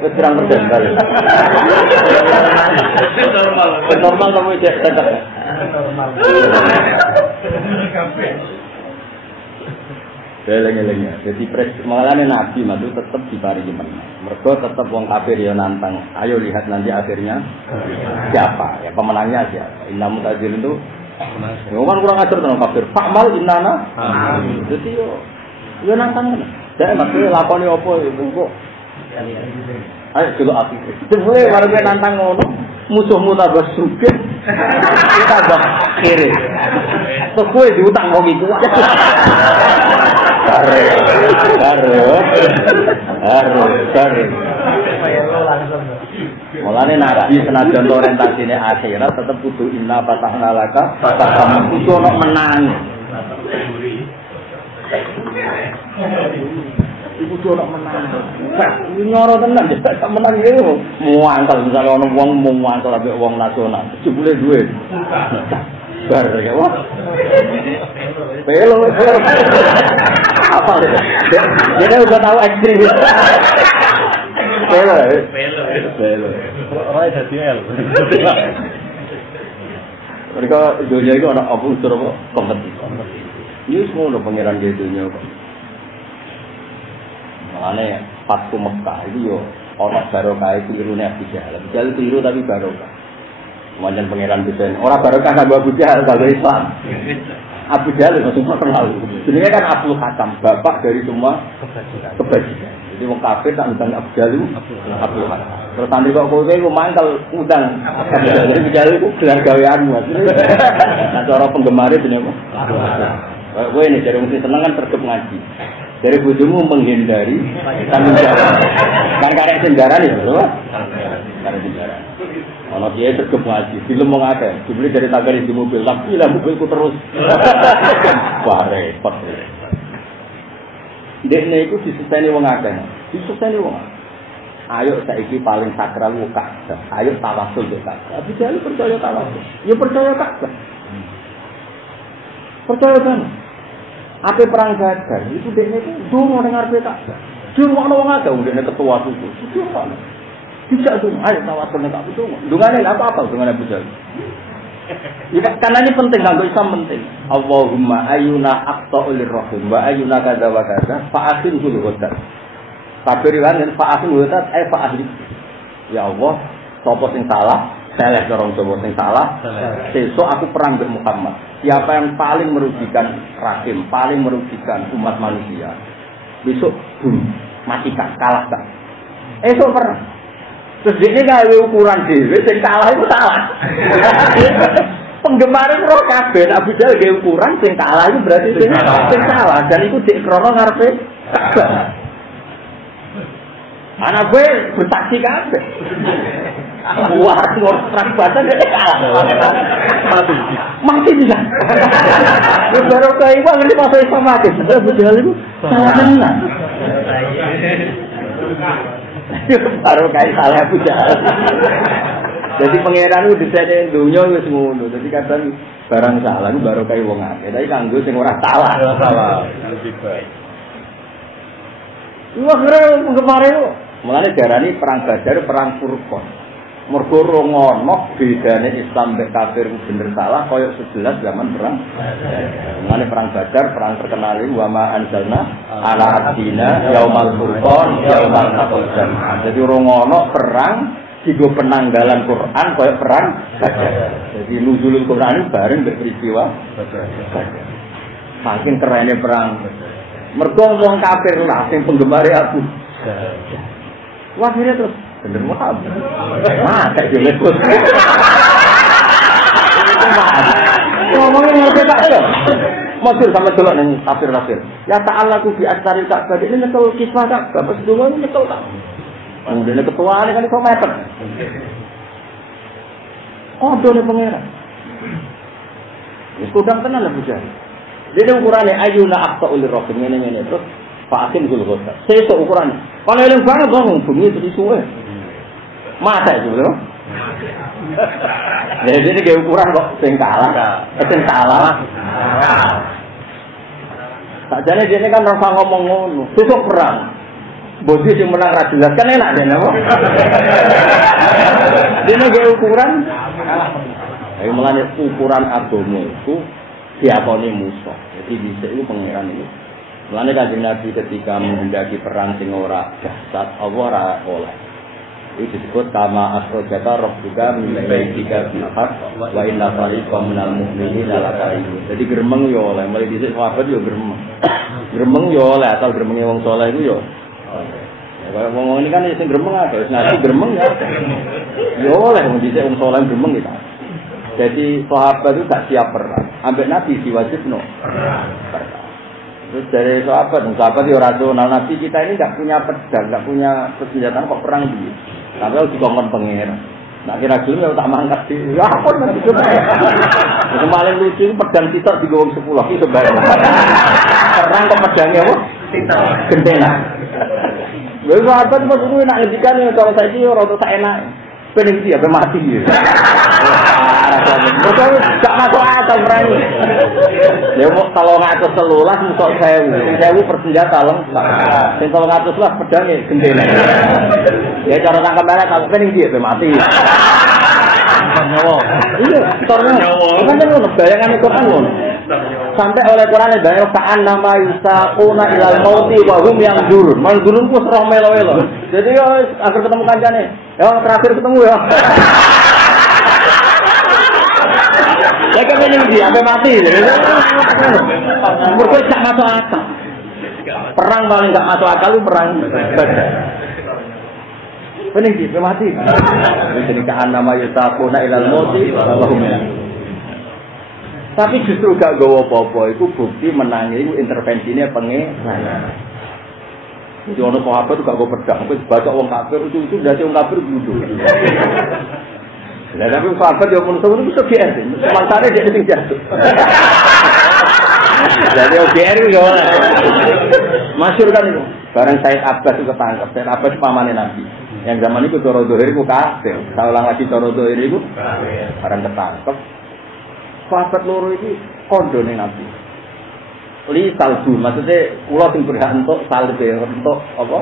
Wis kurang persen kali. Normal kamu cek tetap. Normal. Eleng-elengnya. Jadi mengalami Nabi madu tetap diparingi menang. Mergo tetap wong kafir ya nantang. Ayo lihat nanti akhirnya siapa? Ya pemenangnya siapa? Inna mutazil itu yo kan kurang ajar tenan kafir. Fakmal innana. Jadi yo nantang. Saya maksudnya lakoni apa iku kok. Ayo dulu api. Sebenarnya warga nantang ngono, musuhmu tambah sugih. Kita tambah kiri. Kowe diutang wong iku. Kare. Mulane Nabi senajan orientasine akhirat tetep kudu inna fatahna laka fatahna kudu ono menang. Iku kudu ono menang. Nyoro tenan ya tak menang iki muangkel misale ono wong muangkel ambek wong nasional. Jebule duwe. Bar ya wah. Pelo. Apa itu? Dia udah tahu ekstrim. Pelo. Orang jadi L. Mereka dunia itu anak apa unsur apa kompetisi. Ini semua udah pangeran di dunia kok. Makanya Fatku Mekah itu yo orang barokah itu irune Abu Jahal. Abu Jahal itu iru tapi barokah. Macam pangeran desain. Orang barokah sama Abu Jahal kalau Islam. Abu Jalil semua terlalu. Jenenge kan Abdul Hakam, bapak dari semua kebajikan. Jadi wong kafir tak undang Abu Jalil, Abdul Hakam. Terus santri kok kowe iku mangkel undang. Jadi Abu Jalil iku gelar gaweanmu. Nah cara penggemar jenenge apa? Kowe ini jare mesti seneng kan terkep ngaji. Dari bojomu menghindari tanggung jawab. Kan karek senjaran ya, lho. Karek senjaran. Ana dia terkep ngaji, film wong akeh. Dibeli dari tagar di mobil, tapi lah mobilku terus. Wah, repot. Dekne iku disuseni wong akeh. Disuseni wong. Ayo saiki paling sakral ku Ka'bah. Ayo tawasul ke Ka'bah. Tapi dia percaya tawasul. Ya percaya Ka'bah. Percaya kan? Apa perang Badar itu dekne itu dungo ning ngarepe Ka'bah. Dungo wong akeh ndekne ketua suku. Dungo. Tidak dungo, ayo tawasul ning Ka'bah dungo. Dungane apa dungane Abu Jalil. Ya karena ini penting, kanggo Islam penting. Allahumma ayyuna aqta'u lirrahim wa ayyuna kadza wa kadza fa'akhir hulhudat. Kabeh riwayat fa'akhir hulhudat fa'akhir. Ya Allah, sapa sing salah? Salah orang Jawa sing salah. Sesuk aku perang dengan Muhammad. Siapa yang paling merugikan rahim, paling merugikan umat manusia? Besok matikan, kalahkan. Esok perang. Terus ini gawe ukuran dhewe sing kalah itu salah. Penggemar roh kabeh Abu Jalil gawe ukuran sing kalah itu berarti sing salah dan iku dik krono ngarepe Ka'bah. Anak gue bersaksi kabeh. Wah, ngortrak badan dia kalah. Mati bisa. Wis baru kae wae ngerti pas Islam mati. Abu Jalil itu salah tenan. Baru kayak salah Abu Jalil. Jadi pangeran itu disene dunya wis ngono. Jadi kadang barang salah itu baru kayak wong akeh. Tapi kanggo sing ora salah. Salah. Lebih baik. Wah, kemarin mulane diarani perang Badar, perang Furqan. Mergo ngono bedane Islam mek kafir bener salah koyo 11 zaman perang. Mulane perang Badar, perang terkenal iki wa ma anzalna ala abdina yaumal furqan yaumal taqal jam'an. Jadi ngono perang digo penanggalan Quran koyo perang Badar. Jadi nuzulul Quran bareng peristiwa Badar. Saking kerene perang. Mergo wong kafir lah sing penggemar Abu. Wah, akhirnya terus bener Muhammad. Mata jelas. Ngomongin ngerti tak ya? Masyur sama delok ning tafsir. Ya ta'ala ku bi astaril Ka'bah ini nyekel kisah Ka'bah pas dungo nyekel tak. Ndene ketuane kan iso meter. Oh, dene pangeran. Wis kodang tenan lho bujang. Dene ukurane ayuna aqtaul roh ngene-ngene terus Fakin Zulghosar. Sesuk ukurannya. Kalau eling banget dong, bumi itu disuwe. Masa itu loh. Jadi ini kayak ukuran kok sing kalah, sing salah. Sakjane dene kan rasa ngomong ngono. Sesuk perang. Bojo sing menang ra jelas kan enak dene apa? Dene kayak ukuran. Ayo mulane ukuran agama itu diakoni musuh. Jadi dhisik iku pangeran iki. Mulane Kanjeng Nabi ketika menghendaki perang sing ora dahsyat, Allah ora oleh. Itu disebut kama asrojata rabbuka min baitika bil haqq wa inna fariqam minal mu'minina lakarihun. Jadi gremeng yo oleh, mulai dhisik sahabat yo gremeng. Gremeng yo oleh, asal gremenge wong saleh iku yo. Ya wong ini kan sing gremeng akeh, wis ngaji gremeng ya. Yo oleh wong dhisik wong saleh gremeng iki. Jadi sahabat itu gak siap perang. Ambek Nabi diwajibno perang. Terus dari sahabat itu rasional. Nabi kita ini tidak punya pedang, tidak punya persenjataan kok perang dia. Tapi harus dikongkon pengen. Nak kira dulu ya tak mangkat di. Ya apa nanti coba. Yang paling lucu pedang titok di gawang 10 itu sebenarnya. Perang kok pedangnya apa? Titok. Gendena. Lalu sahabat maksudnya nak ngendikan kalau saya ini orang tak enak. Pening dia mati dia. Betul, tak masuk akal berani. Ya mau kalau ngatus 13 musuh 1000 persenjata lengkap. Sing kalau ngatus lah pedangnya gendena. Ya cara tangkap merah kalau pening dia mati. Nyawa. Iya, nyawa. Kan ngono bayangan Quran ngono. Sampai oleh Quran bayang sa'an nama yusaquna ilal mauti wa hum yanzurun. Manzurun ku serah melo-melo. Jadi yo agar ketemu kancane. Ya terakhir ketemu ya. Ya kan ini dia sampai mati. Mereka tak masuk akal. Perang paling tak masuk akal itu perang Badar. Pening dia mati. Jadi kan nama yusafuna ilal mauti tapi justru gak gawa apa-apa itu bukti menangi itu intervensinya pengeran. Jadi orang sahabat itu gak gawa pedang, baca orang kafir itu dari orang kafir duduk. Nah, tapi sahabat yang menurut itu segian sih, sementara dia itu jatuh. Jadi OGR itu gak boleh. Masyur kan itu, barang Said Abbas itu ketangkap, Said Abbas pamannya Nabi. Yang zaman itu Coro Dohir itu kafir, saya ulang lagi Coro Dohir itu barang ketangkap. Sahabat loro itu kondone Nabi. Li salbu, maksudnya kula sing berhak untuk salbe, untuk apa?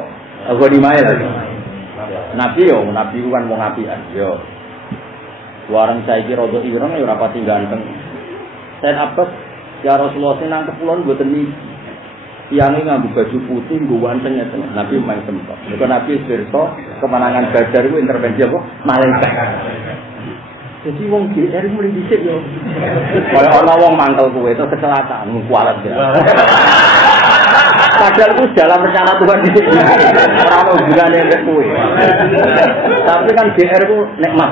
Ghanimah lagi. Nabi itu kan wong apian. Yo. Warang saiki rada ireng ya ora pati ganteng. Said Abbas, ya Rasulullah sing nangkep kula mboten niki. Tiange nganggo baju putih, nggo wanteng ngeten. Nabi main sempat. Nek Nabi pirsa kemenangan Badar itu intervensi apa? Malaikat. Jadi wong GR mulai dhisik yo. Kaya ana wong mangkel kowe itu kecelakaan kualat ya. Padahal itu dalam rencana Tuhan dhisik. Ora ono hubungane nek kowe. Tapi kan GR ku nikmat.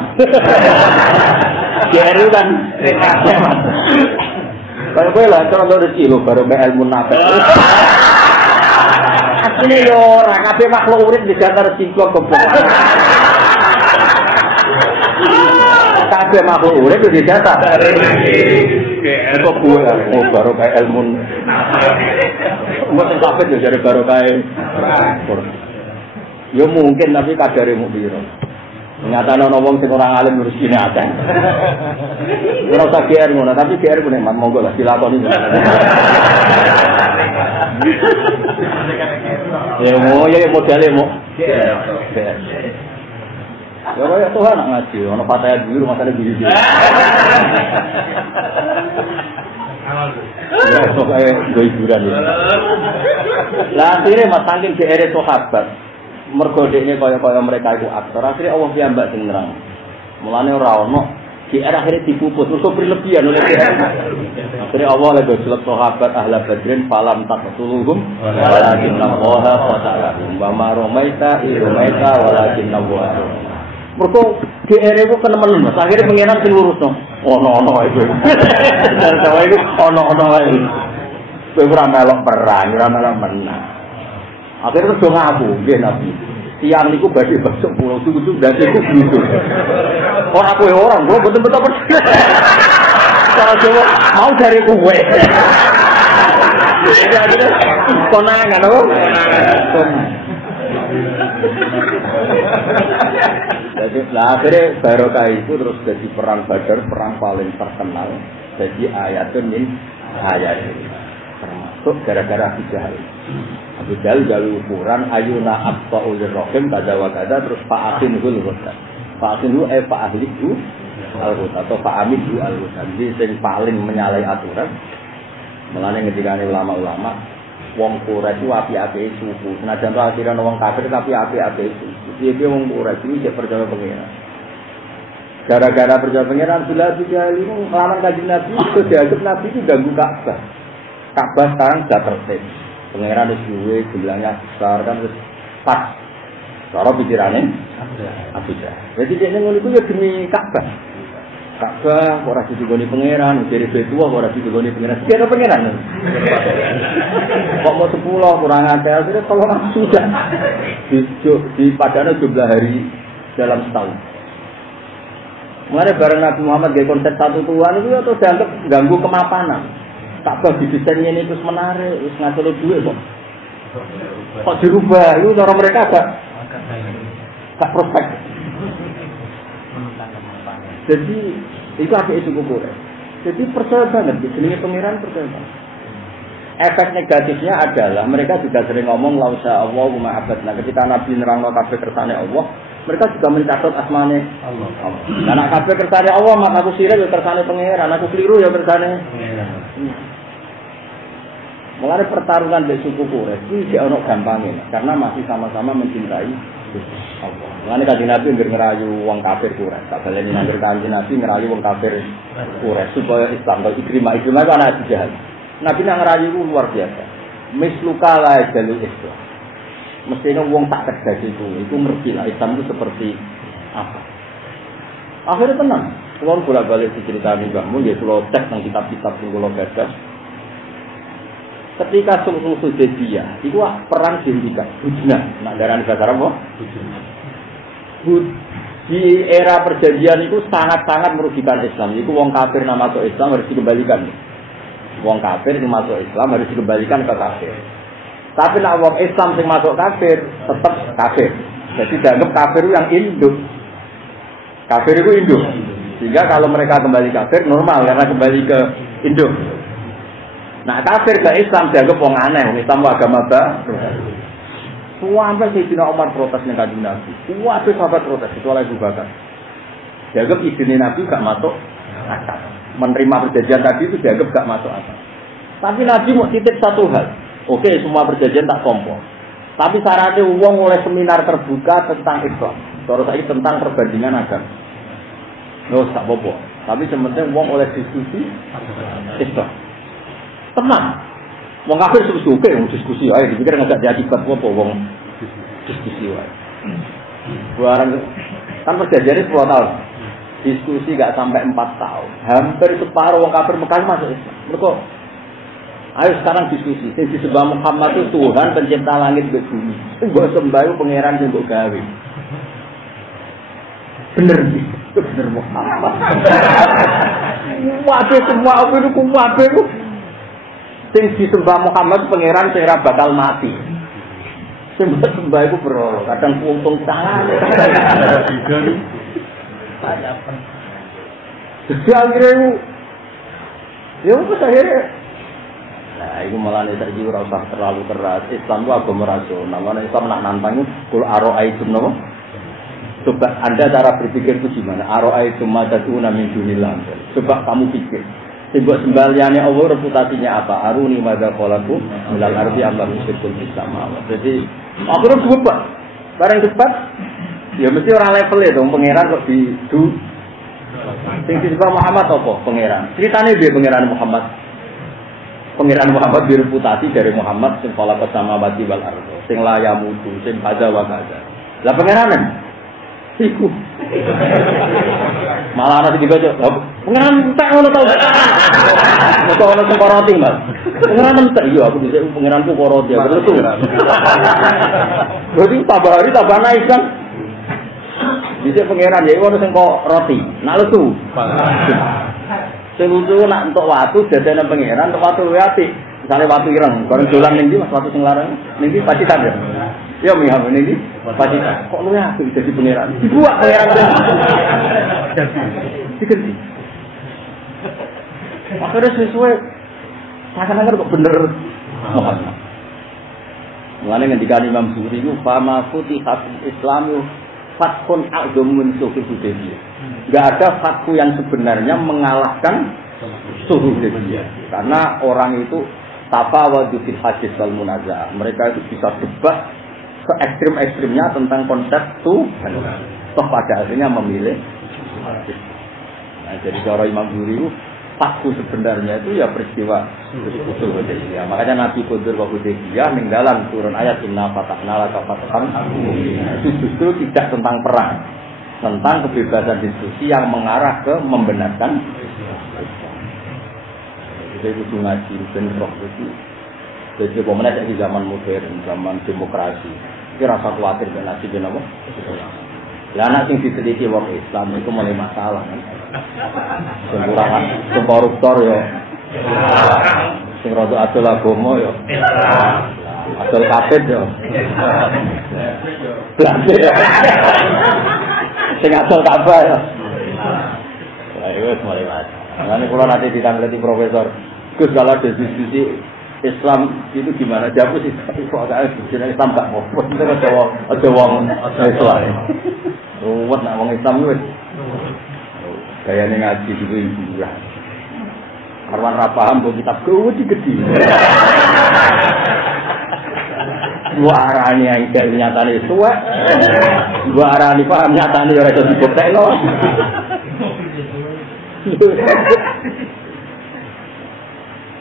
GR itu kan nikmat. Kalau kowe lah contoh rezeki lho baru ke ilmu nafas. Asline yo ora kabeh makhluk urip digantar rezeki goblok. Kabeh makhluk urip itu dijatah. Itu gue baru kayak ilmu. Mboten kabeh yo jare baru kayak. Yo mungkin tapi kadare mu piro. Nyatane ana wong sing ora alim rezekine akeh. Ora usah GR ngono, tapi GR ku nikmat monggo lah dilakoni. Ya mau ya modele mau. Ya kaya Tuhan nak ngaji, ana fataya biru masane biru. Ya kok kaya hiburan ya. Lah akhire mas saking GR sahabat. Mergo dekne kaya-kaya mereka iku aktor, akhire Allah piyambak sing nerang. Mulane ora ono GR akhire dipupus, terus berlebihan oleh GR. Akhire Allah lagi selek sahabat ahla badrin falam taqtuluhum walakin Allah qatalahum wa ma ramaita irmaita walakin Allah. Mergo GR iku kenemen Mas, akhire pengenan sing lurusno. Ono-ono iku. Dan sawa iku ono-ono wae. Kowe ora melok perang, ora melok menang. Akhirnya itu ngaku, nggih Nabi. Tiang niku badhe besok pulau suku dadi iku gitu. Ora kowe orang, kula betul-betul percaya. Cara Jawa mau dari kowe. Jadi konangan apa? Jadi akhirnya barokah itu terus jadi perang Badar, perang paling terkenal. Jadi ayatun min ayat termasuk gara-gara Abu Jahal gawe ukuran ayuna aqtaul rahim kada wa kada terus fa'atinul hudan. Fa'atinu fa'ahliku al-hudan atau fa'amidu al-hudan. Jadi sing paling menyalahi aturan. Mulane ngendikane ulama-ulama wong Quraisy itu api-api suku. Senajan to akhiran wong kafir tapi api-api suku. Piye wong Quraisy iki percaya pengiran. Gara-gara percaya pengiran bila Abu Jahal itu ngelawan Kanjeng Nabi itu dianggap Nabi itu ganggu Ka'bah. Ka'bah sekarang sudah tertib. Pengeran itu duwe jumlahnya besar kan terus pas. Cara pikirannya Abu Jahal. Jadi dia ngono iku ya demi Ka'bah. Ka'bah ora digoni pangeran, dari Betua ora digoni pangeran. Kira pangeran. Kok mau 10 kurang ada akhirnya kalau sudah di padana jumlah hari dalam setahun. Mulai bareng Nabi Muhammad gaya konsep satu Tuhan itu atau dianggap ganggu kemapanan. Ka'bah didesainnya ini terus menarik, terus ngatur duit kok. Kok dirubah? Itu cara mereka gak prospek. Jadi itu apa itu kuburan. Jadi percaya banget, jenenge pangeran percaya banget. Efek negatifnya adalah mereka juga sering ngomong lausa Allah ma'abadna. Ketika Nabi nerangno kabeh kersane Allah, mereka juga mencatat asmane Allah. Nah, nek kabeh kersane Allah, maka aku sirik ya kersane pangeran, aku keliru ya kersane pangeran. Mulai pertarungan di suku Quraisy iki ono gampangnya karena masih sama-sama mencintai Allah. Mulane Kanjeng Nabi ngerayu wong kafir Quraisy. Tak baleni nang Kanjeng Nabi ngerayu wong kafir Quraisy supaya Islam kok Ikrimah itu anak Abu Jahal. Nabi nang ngerayu itu luar biasa. Misluka la jalul Islam. Mestinya wong tak cerdas itu ngerti lah Islam itu seperti apa. Akhirnya tenang. Kalau bolak-balik diceritani mbakmu, ya kalau cek nang kitab-kitab sing kula gagas. Ketika sulh Hudaybiyah, itu perang dihentikan. Hudnah, nak darani bahasa Arab apa? Di era perjanjian itu sangat-sangat merugikan Islam. Itu wong kafir yang masuk Islam harus dikembalikan. Wong kafir yang masuk Islam harus dikembalikan ke kafir. Tapi nak wong Islam yang masuk kafir tetap kafir. Jadi dianggap kafir yang induk. Kafir itu induk. Sehingga kalau mereka kembali kafir normal karena kembali ke induk. Nah kafir ke Islam dianggap wong aneh, wong Islam agama baru. Sampai Sayyidina Umar protes dengan Kanjeng Nabi. Sampai sahabat protes kecuali Abu Bakar. Dianggap ide Nabi gak masuk akal. Menerima perjanjian tadi itu dianggap gak masuk akal. Tapi Nabi mau titip satu hal. Oke, semua perjanjian tak kompor. Tapi syaratnya wong oleh seminar terbuka tentang Islam. Terus lagi tentang perbandingan agama. Nggak tak apa-apa. Tapi sementing wong oleh diskusi Islam. Tenang. Wong kafir suka wong diskusi ae dipikir enggak jadi akibat apa wong diskusi wae. Barang kan perjanjian 10 tahun. Diskusi enggak sampai 4 tahun. Hampir separuh wong kafir Mekah masuk Islam. Mergo ayo sekarang diskusi. Sing disembah Muhammad itu Tuhan pencipta langit dan bumi. Mbok sembah pangeran sing mbok gawe. Bener Muhammad. Waduh semua itu kuwabe ku. Sing disembah Muhammad pangeran sing ora bakal mati. Sembah iku bro, kadang untung tangan. Jadi akhirnya ya wis akhirnya. Nah, itu malah nek iki ora usah terlalu keras. Islam ku agama rasional. Namanya Islam nak nantang kul aro'aitum napa? Coba Anda cara berpikir itu gimana? Aro'aitum madaduna min dunillah. Coba kamu pikir. Sebab sembaliannya Allah reputasinya apa? Aruni madza qalaku milal ardi Allah musyrikum bisama. Jadi akhirnya debat. Bareng debat ya mesti orang level itu pangeran kok du. Sing disebut Muhammad apa pangeran? Ceritane piye pangeran Muhammad? Pangeran Muhammad direputasi dari Muhammad sing khalaqa samawati wal ardh. Sing la yamutu, sing kaza wa kaza. Lah pangeran iku. Malah ana sing dibaca, pangeran tak ngono tau. Kok ana sing koroti, Mas. Pangeran entek iya aku bisa pangeranku koroti ya betul. Berarti tambah hari tambah naik kan. Bisa pangeran ya ono sing kok roti. Nak lesu. Sing lucu nak entuk watu dadane pangeran, entuk watu wae apik. Misale watu ireng, bareng dolan ning ndi Mas watu sing larang. Ning ndi pasti sadar. Ya miham ini pasti kok lu ya jadi pangeran. Dibuat pangeran. Diganti. Akhirnya sesuai seakan-akan kok bener Muhammad. Mulane ngendikan Imam Zuhri itu fama futihat Islamu fathun a'dzamun sufi Hudaybiyah. Enggak ada fathu yang sebenarnya mengalahkan sulh Hudaybiyah. Karena orang itu tafawadu fil hadis wal munaza'ah. Mereka itu bisa debat se-ekstrim-ekstrimnya tentang konsep Tuhan. Toh pada akhirnya memilih. Nah, jadi cara Imam Zuhri itu fathu sebenarnya itu ya peristiwa sulh Hudaybiyah. Makanya Nabi Qadir wa Hudaybiyah ninggalan turun ayat inna fatahna laka fathan. Itu justru tidak tentang perang, tentang kebebasan diskusi yang mengarah ke membenarkan. Jadi itu ngaji dan roh itu. Jadi pemenang di zaman modern, zaman demokrasi. Kita rasa khawatir dengan nasib dan apa? Ya anak yang diteliti orang Islam itu mulai masalah kan. Semburangan, koruptor ya. Sing rada adol agama ya. Adol kafir ya. Belante ya. Sing adol kabeh ya. Lah wis mulai masalah. Nanti kalau nanti ditanggleti profesor, Gus kalau ada diskusi Islam itu gimana? Jawab sih, kok agak Islam gak mau. Itu ada wong Islam. Ruwet nak wong Islam itu. Kayaknya ngaji itu hiburan. Karwan ra paham kok kitab gede. Gua arani engkel nyatane suwe. Gua arani paham nyatane ora iso dibuktekno.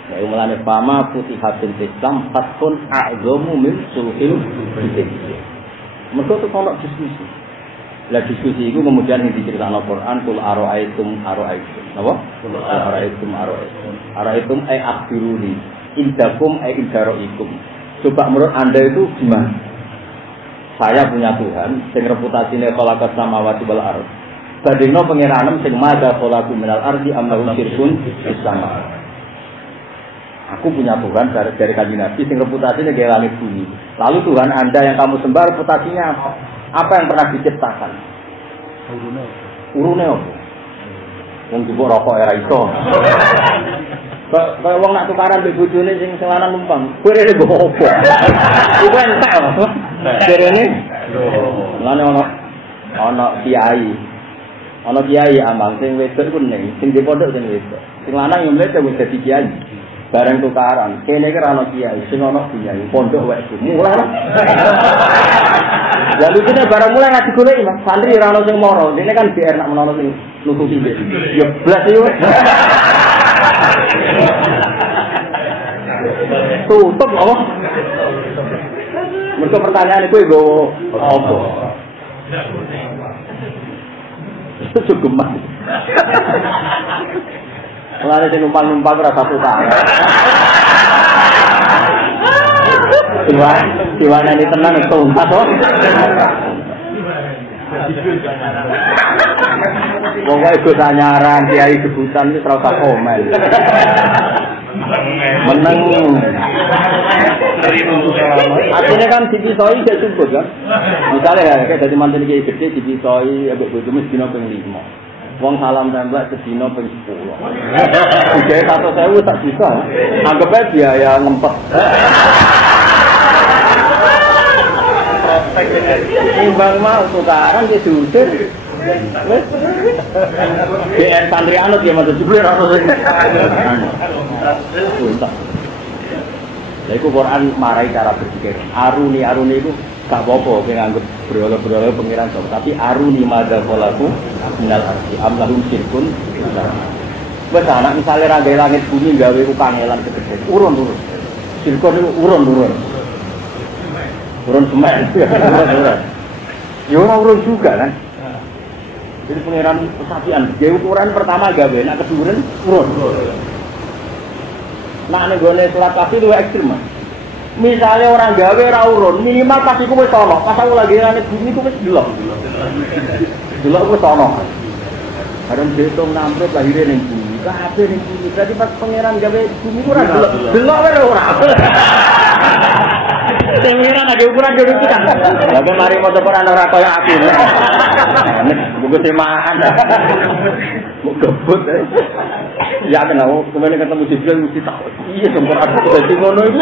Ya mulane fama putih hasil Islam fatun a'zamu min sulhil bidin. Mergo itu ono diskusi. Lah diskusi itu kemudian yang diceritakan Al-Quran kul ara'aitum. Apa? Kul ara'aitum ay akhbiruni indakum ay indaroikum. Coba menurut Anda itu gimana? Saya punya Tuhan sing reputasine khalaqa samawati wal ardh. Badino pengiranem sing madha khalaqu minal ardi amlahu syirkun bis-sama. Aku punya Tuhan dari Kanjeng Nabi sing reputasine kayak langit bumi. Lalu Tuhan Anda yang kamu sembah reputasinya apa? Apa yang pernah diciptakan? Urune apa? Wong njupuk rokok ora iso. Kayak wong nak tukaran mbek bojone sing lanang numpang. Kuwi rene mbok opo? Iku entek lho. Derene. Lane ana kiai. Ana kiai ambang sing wedok iku ning sing di pondok sing wedok. Sing lanang yo mlete wis dadi kiai. Bareng tukaran, kene iki ana kiai, sing ana kiai, pondok wek mulai. Lalu kita bareng mulai ngaji golek Mas, santri ora ono sing moro. Dene kan biar nak menawa sing nututi iki. Ya blas yo. Tutup apa? Mergo pertanyaan iku nggo apa? Itu cukup mas. Mulane sing numpang-numpang ora satu tangan. Diwana ini tenang tuntas kok. Pokoknya gue sanyaran kiai debutan itu terasa komen. Menang. Artinya kan dipisoi gak cukup kan? Misalnya ya kayak dari mantan kiai gede dipisoi abek bojomu sedina ping 5. Wong salam tembak sedina ping 10. Oke 1.000 tak bisa. Anggap aja biaya ngempet. Imbang mau tukaran dia diusir. BN santri anut ya maksud jebule ora ono sing. Lha iku Quran marai cara berpikir. Aruni iku gak apa-apa kowe nganggep brolo-brolo pengiran sok, tapi aruni madza qalaku minal ardi amlahum syirkun. Wes anak misale ra gawe langit bumi gawe ukangelan gede. Urun. Syirkun niku urun. Urun semen. Ya ora urun juga kan. Jadi pengiran kesapian, dia ukuran pertama gawe, nak keduren urun. Nah nenggone sholat pasti itu ekstrim mas. Misalnya orang gawe ora urun, minimal pasti ku wis ana. Pas aku lagi langit bumi ku wis delok. Delok wis ana. Bareng diitung namrut lahire ning bumi, kabeh ning bumi. Berarti pas pengiran gawe bumi ku ora delok. Delok wae ora. Pengiran ada ukuran jodoh kita. Tapi mari mau Quran ora kaya aku. Buku semaan. Mau gebut. Ya kenal, kemarin ketemu Jibril mesti takut. Iya, sumber aku dadi ngono iku.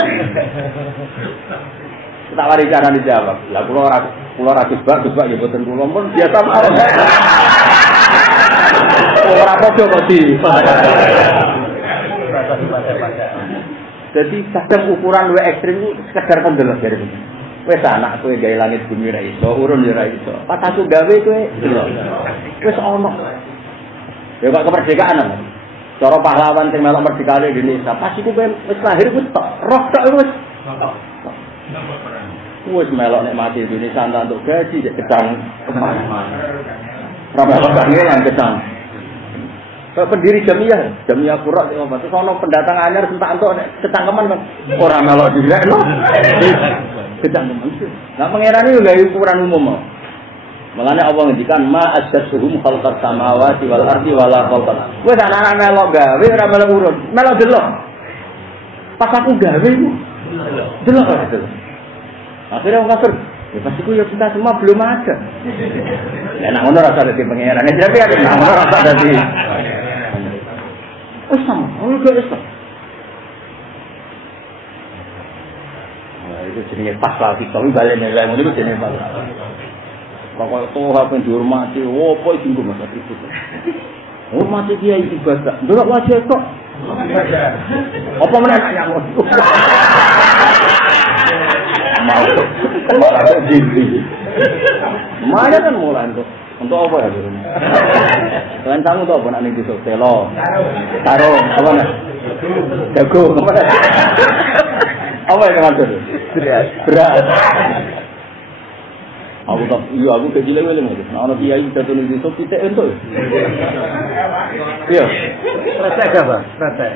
Tak wari cara dijawab. Lah kula ra gebak ya boten kula pun biasa mawon. Ora padha kok di. Jadi kadang ukuran luwih ekstrem itu sekedar pendelok dari itu. Wes anak kowe gawe langit bumi ra iso, urun ya ra iso. Pas aku gawe kowe delok. Wes ono. Ya kok kemerdekaan ana. Cara pahlawan sing melok merdekane Indonesia, pas iku kowe wis lahir wis tok, roh tok wis. Wis melok nek mati Indonesia entuk gaji cek gedang kemana-mana. Rabbane yang gedang. Pendiri Jamiah Qurra sing ngomong, terus ana pendatang anyar sing tak entuk nek ketangkeman kan ora melok direkno. Ketangkeman. Lah pangerane yo gawe ukuran umum. Mulane Allah ngendikan ma asyasuhum khalqas samawati wal ardi wala khalqan. Wis anak-anak melok gawe ora melok urun, melok delok. Pas aku gawe iku delok ora delok. Akhirnya wong kafir, ya pastiku ya kita semua belum ada. Ya nak ngono rasa dadi pangeran. Tapi ada nak ngono rasa dadi sama, orang gak Islam. Nah, itu jenis pasal kita, tapi balik nilai itu jenis pasal. Pokoknya Tuhan apa yang dihormati, apa itu juga masa itu. Hormati dia itu ibadah, enggak wajah kok. Apa menananya? Malah diri. Mana kan mulai untuk apa ya guru? Kalian tahu tuh apa nak nih di telo, taruh apa nak? Jago, apa yang maksud? Berat. Aku tak, iya aku kecil lagi itu. Anak kiai kita tulis di sopi teh itu. Iya. Kereta apa? Kereta.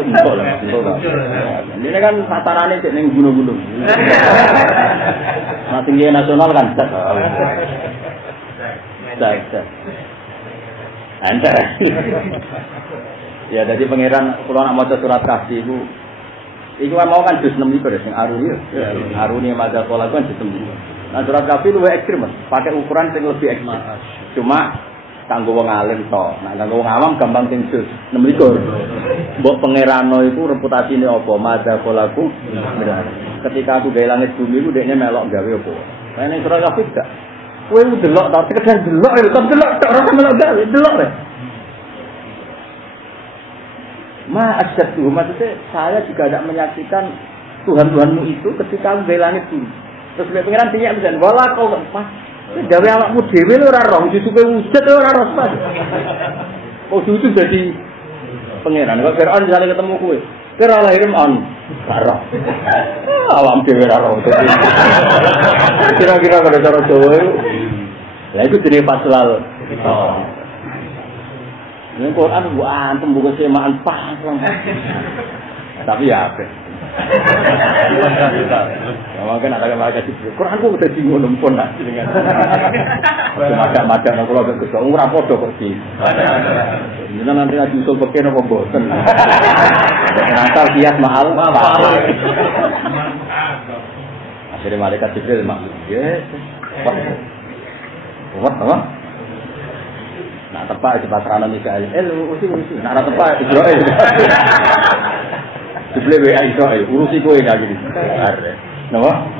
Betul lah. Ini kan tatarannya cek neng gunung-gunung. Nah tinggi nasional kan. Antar. Ya jadi pangeran kalau nak maca surat Kahfi itu iku mau kan juz 6 itu sing Aruni. Aruni maca pola kan juz 6. Nah surat Kahfi luwih ekstrem, Mas. Pakai ukuran sing lebih ekstrem. Cuma kanggo wong alim to. Nah kanggo wong awam gampang sing juz 6 itu. Mbok pangerano iku reputasine apa? Maca polaku. Ketika aku gawe langit bumi iku dekne melok gawe apa? Nah ning surat Kahfi gak. Kowe delok ta, sekedar delok ya, kok delok tok ora melok gawe, delok ya. Asyadu, maksudnya saya juga tidak menyaksikan Tuhan-Tuhanmu itu ketika aku gawe langit bumi. Terus dia pengiran tinggal bisa, wala kau pas, gawe awakmu dhewe ora roh, disuke wujud ora roh pas. Oh itu jadi pengiran. Kalau Fir'aun misalnya ketemu kowe, kira lahirim on, roh. Awam dhewe ora roh. Kira-kira kalau cara Jawa itu, lah itu jadi paslal. Ini Quran bukan antum bukan semaan pas. Tapi ya apa? Mungkin ada yang baca di Quran aku udah bingung pun nak dengan. Macam-macam aku lagi kesal. Umur apa kok sih? Ini nanti lagi usul pakai nopo bosen. Nanti kias mahal. Akhirnya malaikat Jibril maksud dia. What? Nak tepak di pasrana Mikael. Usi. Nak tepak Israel. Dibeli WA Israel. Urusi kowe gak gini. Are. Napa?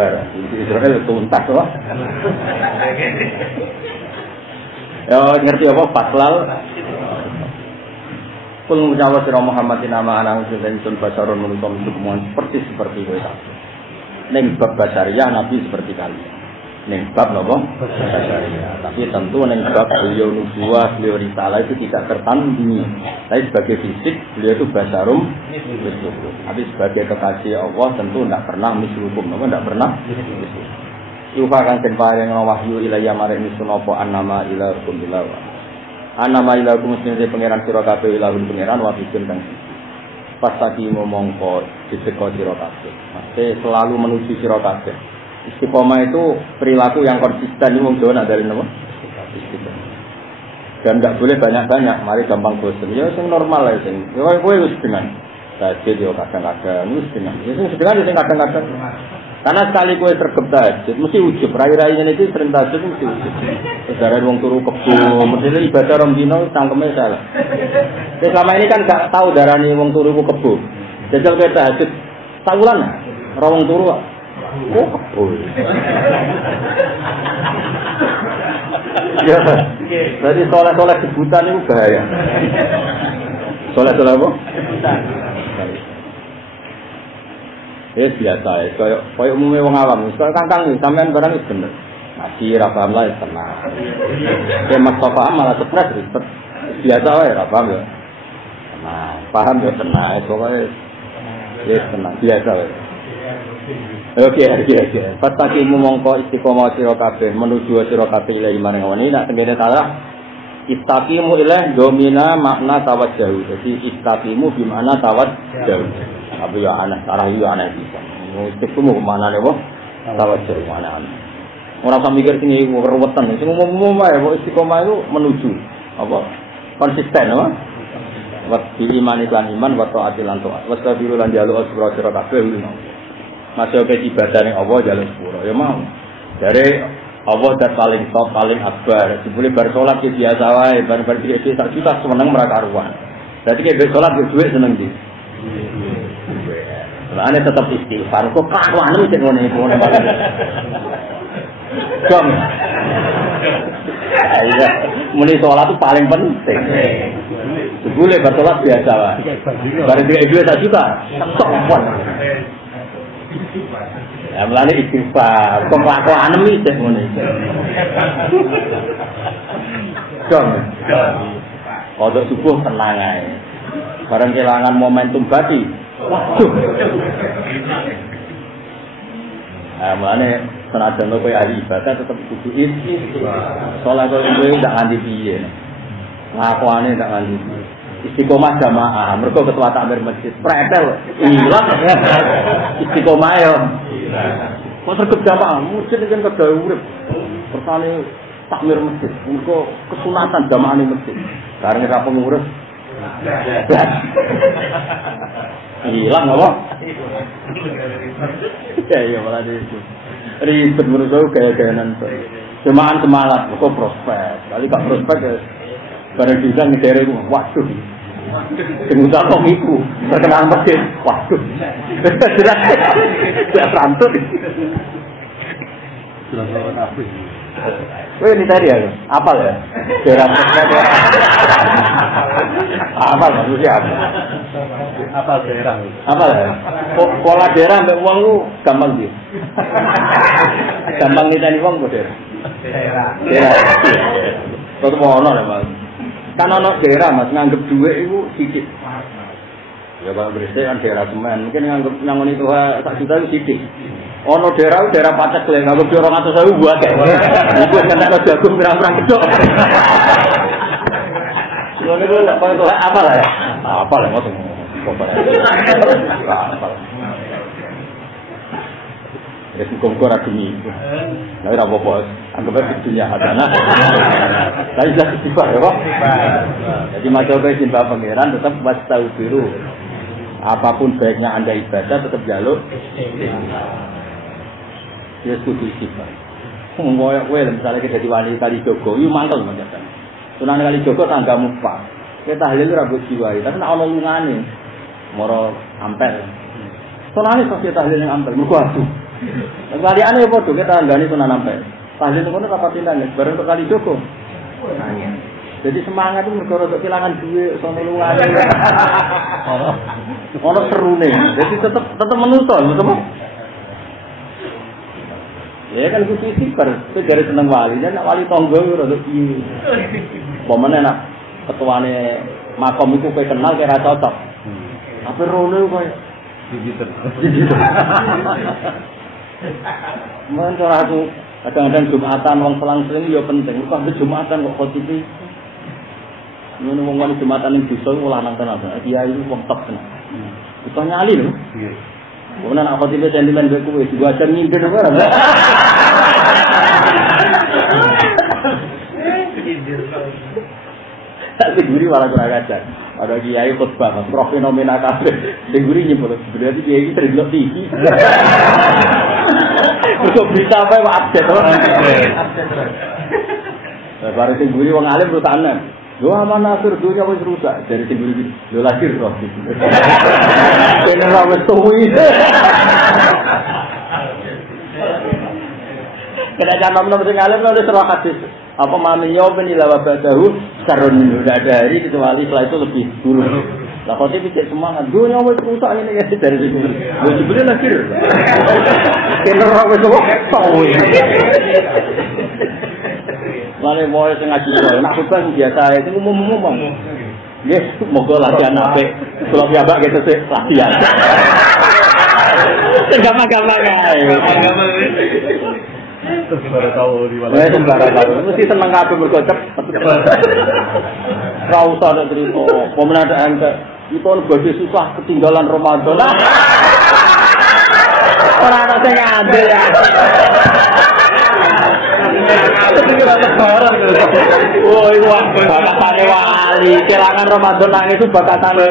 Bar. Israel tuntas to. Ya ngerti apa paslal? Kul mujawa sira Muhammadin nama ana usul basarun menutum semuanya seperti kowe ta. Ning bab basariah Nabi seperti kalian. Ning bab napa? Basariah. Tapi tentu ning bab beliau nubuwah, beliau risalah itu tidak tertandingi. Tapi sebagai fisik beliau itu basarum mislukum. Tapi sebagai kekasih Allah tentu tidak pernah mislukum. Napa tidak pernah? Yuha kang den paring wahyu ilaya marek sunapa annama ilakum bilawa. Annama ilakum mesti pangeran sira kabeh ilahun pangeran wa bikin kang pastaki mongko diseko sira kabeh. Mesti selalu menuju sira kabeh. Istiqomah itu perilaku yang konsisten ini wong Jawa nak dari napa? Istiqomah. Dan enggak boleh banyak-banyak, mari gampang bosan. Ya sing normal lah sing. Ya kowe wis dengan. Tahajud yo kadang-kadang wis dengan. Ya sing kadang-kadang. Karena sekali kowe sregep tahajud mesti ujub. Rai-raine iki sering tahajud mesti ujub. Sejarah wong turu kebo, mesti ibadah rong dino cangkeme salah. Selama ini kan gak tahu darani wong turu ku kebo. Jajal kowe tahajud tawulan ora wong turu kok. Oh, kebul. Ya, jadi soleh-soleh sebutan itu bahaya. Soleh-soleh apa? Ya biasa ya, kayak umumnya orang awam. Misalnya kangkang nih, sampean barang itu bener. Ngaji, rapam lah, tenang. Ya mas paham malah stres, ribet. Biasa ya, rapam ya. Tenang, paham ya tenang. Pokoknya, ya tenang, biasa ya. Oke. Fatakimu mongko istiqomah sira kabeh menuju sira kabeh ila iman ngene nak tengene salah. Istaqimu ilaih domina makna tawajjuh. Jadi istaqimu bi makna tawajjuh. Apa ya ana sarah ya ana bisa. Istiqomu maknane apa? Tawajjuh maknane. Ora usah mikir sing ruwetan. Sing umum wae istiqomah itu menuju apa? Konsisten apa? Wa bi iman iklan iman wa taatil lan taat. Wa sabiru lan jalu sira kabeh. Masih ke ibadah yang Allah jalan sepuluh, ya mau. Dari Allah dan paling top, paling akbar. Sebelum bersolat ke biasa wae, bar biasa tak juta seneng merakaruan. Berarti ke bersolat ke duit seneng di. Lah ane tetap istighfar. Kok kelakuan cek ngene iku ngene banget. Jom. Iya. Muni sholat itu paling penting. Boleh bersolat biasa lah. Barang 3 juta juta. Sok. Ya mulane istighfar. Kok kelakuan iki cek ngene iki. Dong. Kodok subuh tenang ae. Barang kelangan momentum bati. Waduh. Ah mulane senajan kowe ahli ibadah tetep kudu istighfar. Salat kowe ndak nganti piye. Lakuane ndak nganti piye. Istiqomah jamaah, mergo ketua takmir masjid pretel ilang istiqomah yo. Kok sergep jamaah, masjid kan kegawe urip. Persane takmir masjid, mergo kesunatan jamaah ning masjid. Bareng ra pengurus. Ilang apa? Ya malah itu. Ribet menurut gaya-gayanan. Jemaah semangat, kok prospek. Kali gak prospek ya. Barang bisa ngedere itu, waduh. Sing kok iku, terkenal masjid. Waduh. Tidak rantut. Wih, ini tadi ya, apal ya? Daerah prospek. Apal maksudnya apa? Apal daerah. Apal ya? Pola daerah mbek wong ku gampang sih. Gampang niteni wong kok daerah. Daerah. Kok ono lho, Mas. Kan ono daerah Mas nganggep dhuwit iku sithik. Ya kalau Gresik kan daerah semen, mungkin nganggep nyangoni itu sak juta itu sithik. Ono daerah Pacet lek nganggep 200.000 buat kae. Iku kena jagung pirang-pirang gedhok. Lha niku apa lah ya? Apa lah ngoten. Ya hukum ora demi. Lah ora apa-apa. Anggap ae dunia hadana. Lah iso istighfar ya, Pak. Jadi maca kowe cinta pangeran tetap wastaghfiru. Apapun baiknya Anda ibadah tetap jaluk. Ya kudu istighfar. Ngoyo kowe misalnya kita dadi wali kali Jogo, yo mangkel menjakan. Sunan kali Jogo tanggamu Pak. Kita tahlil ora mbok jiwai, tapi nek ana lungane moro ampel. Sunane pasti tahlil yang ampel, mergo aduh. Kaliane padha kita tanggane sunan ampel. Tahlil ngono apa tindane bareng kali Jogo. Jadi semangat itu mergo rada kelangan duwe sono lungane. Ono serune. Jadi tetep menuntun, betul. Ya kan kudu istighfar, itu dari seneng wali, dan wali tonggo itu rada piye. Pomene nak ketuane makom itu kowe kenal kira cocok. Tapi rono kowe digital. Men cara aku kadang-kadang Jumatan wong selang-seling ya penting. Kok Jumatan kok khotibi. Ngono wong Jumatan ning desa ora nang tenan. Dia itu wong top tenan. Kita nyali lho. Iya. Wong nek khotibi sentimen kowe kuwi juga aja nyindir ora. Tak diguri malah kurang ajar. Ada kiai khotbah, Prof fenomena kabeh. Diguri nyebut berarti kiai iki sering delok TV. Kok berita apa wae update to? Lah bare diguri wong alim rutanan. Yo amanah akhir dunia wis rusak dari diguri. Yo lahir roh. Kene ra wis tuwi. Kena jangan sing alim lho serah hadis. Apa maminya penilaian badahu karun udah ada hari kecuali setelah itu lebih buruk. Lah kok dia pikir semangat, dunia wis rusak ini ya dari situ. Lho jebule lahir. Kene ora wis kok tahu. Mane moe sing ngaji kok nak khotbah biasa itu umum-umum. Nggih, moga latihan apik. Kula piyambak gitu sih latihan. Gampang-gampang ae. Sembara tahu di mana. Sembara tahu. Mesti seneng kabeh mergo cepet. Ora usah ada cerita. Pemenang ada angka. Itu badhe susah ketinggalan Ramadan. Ora ana sing ngandel ya. Oh, itu bakatane wali. Kelangan Ramadan nang itu bakatane.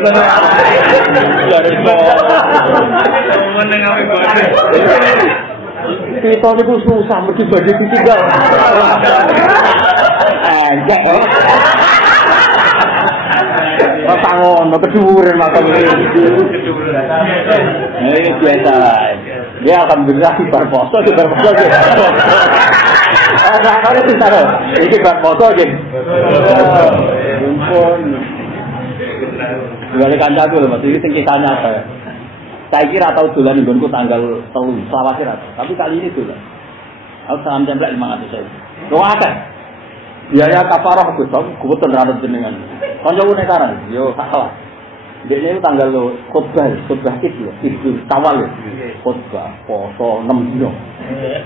Dari kok. Meneng ape badhe. Kita niku susah mergi badhe ditinggal. Enggak. Rasa ngono keduren makam iki. Ini biasa. Dia alhamdulillah bar poso. Ada cerita lho. Iki bab foto iki. Ampun. Dua kancaku lho Mas, iki sing kisahnya apa ya? Saya kira tahu dolan nggonku tanggal 3 Selawase ra. Tapi kali ini dolan. Aku salam template 500 saya. Wong akeh. Biaya kafarah Gus, kebetulan ra jenengan. Kancaku nek karan, yo salah. Dene itu tanggal lo khotbah itu Syawal khotbah poso 6 dino.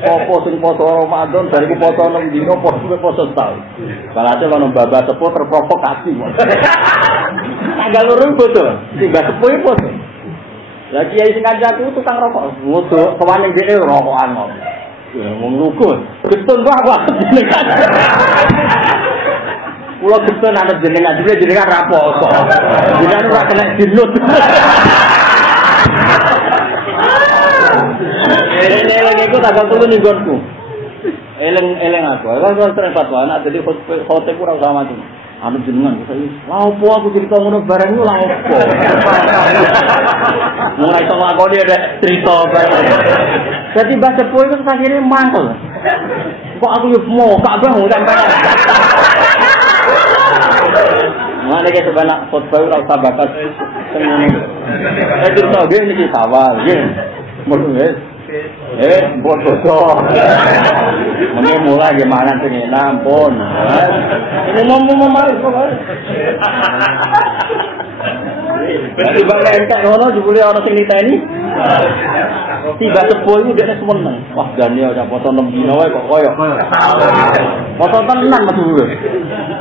Apa sing poso Ramadan bariku poso 6 dino poso setahun. Balase ono babah sepuh terprovokasi. Tanggal loro foto, tiba sepuh foto. Lah kiai sing kancaku tukang rokok, ngono sowane dhek rokokan kok. Ya wong lugu. Getun kok aku jenengan. Kulo getun ana jenengan ra poso. Jenengan ora kena dinut. Eleng iku tanggal 3 ning gonku. Eleng aku. Aku terus fatwa anak dadi khotbah ora usah mati. Anu jenengan saya lha opo aku cerita ngono bareng lha opo. Mulai iso nglakoni ada cerita bareng. Dadi mbah sepuh itu akhirnya mantel. Kok aku yo mau Ka'bah sampai. Mana ke sebanyak khotbah ora usah bakat sing ngene. Cerita ge niki Syawal nggih. Mun wis bodoh. Mene mulai gimana sing ampun. Ngomong mari kok. Jadi bang entek ngono jebule ana sing niteni. Tiba sepuh iki dhekne semeneng. Wah gane ora foto 6 dino wae kok koyo. Foto tenan Mas dulu.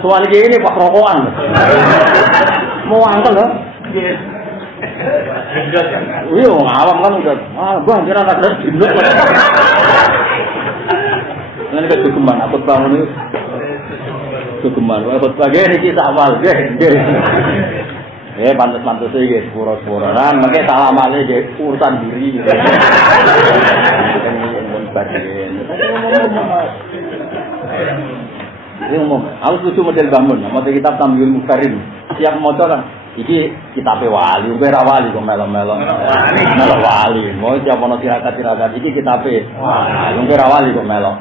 Soal iki ini Pak rokokan. Mau angkel lho. Iya, awam kan udah. Bang, kira ada dinut. Nanti ke Jogeman, aku bangun itu. Jogeman, aku sebagai ini Syawal, pantas-pantas aja, pura-pura. Makanya salam aja, urusan diri. Ini ngomong, aku setuju model bangun, model kitab Tamyul Mukarim. Siap mau coba. Iki kitabe wali, ora wali kok melo-melo. Melo wali, mau siapa ono tirakat-tirakat iki kitabe. Wah, ora wali kok melo.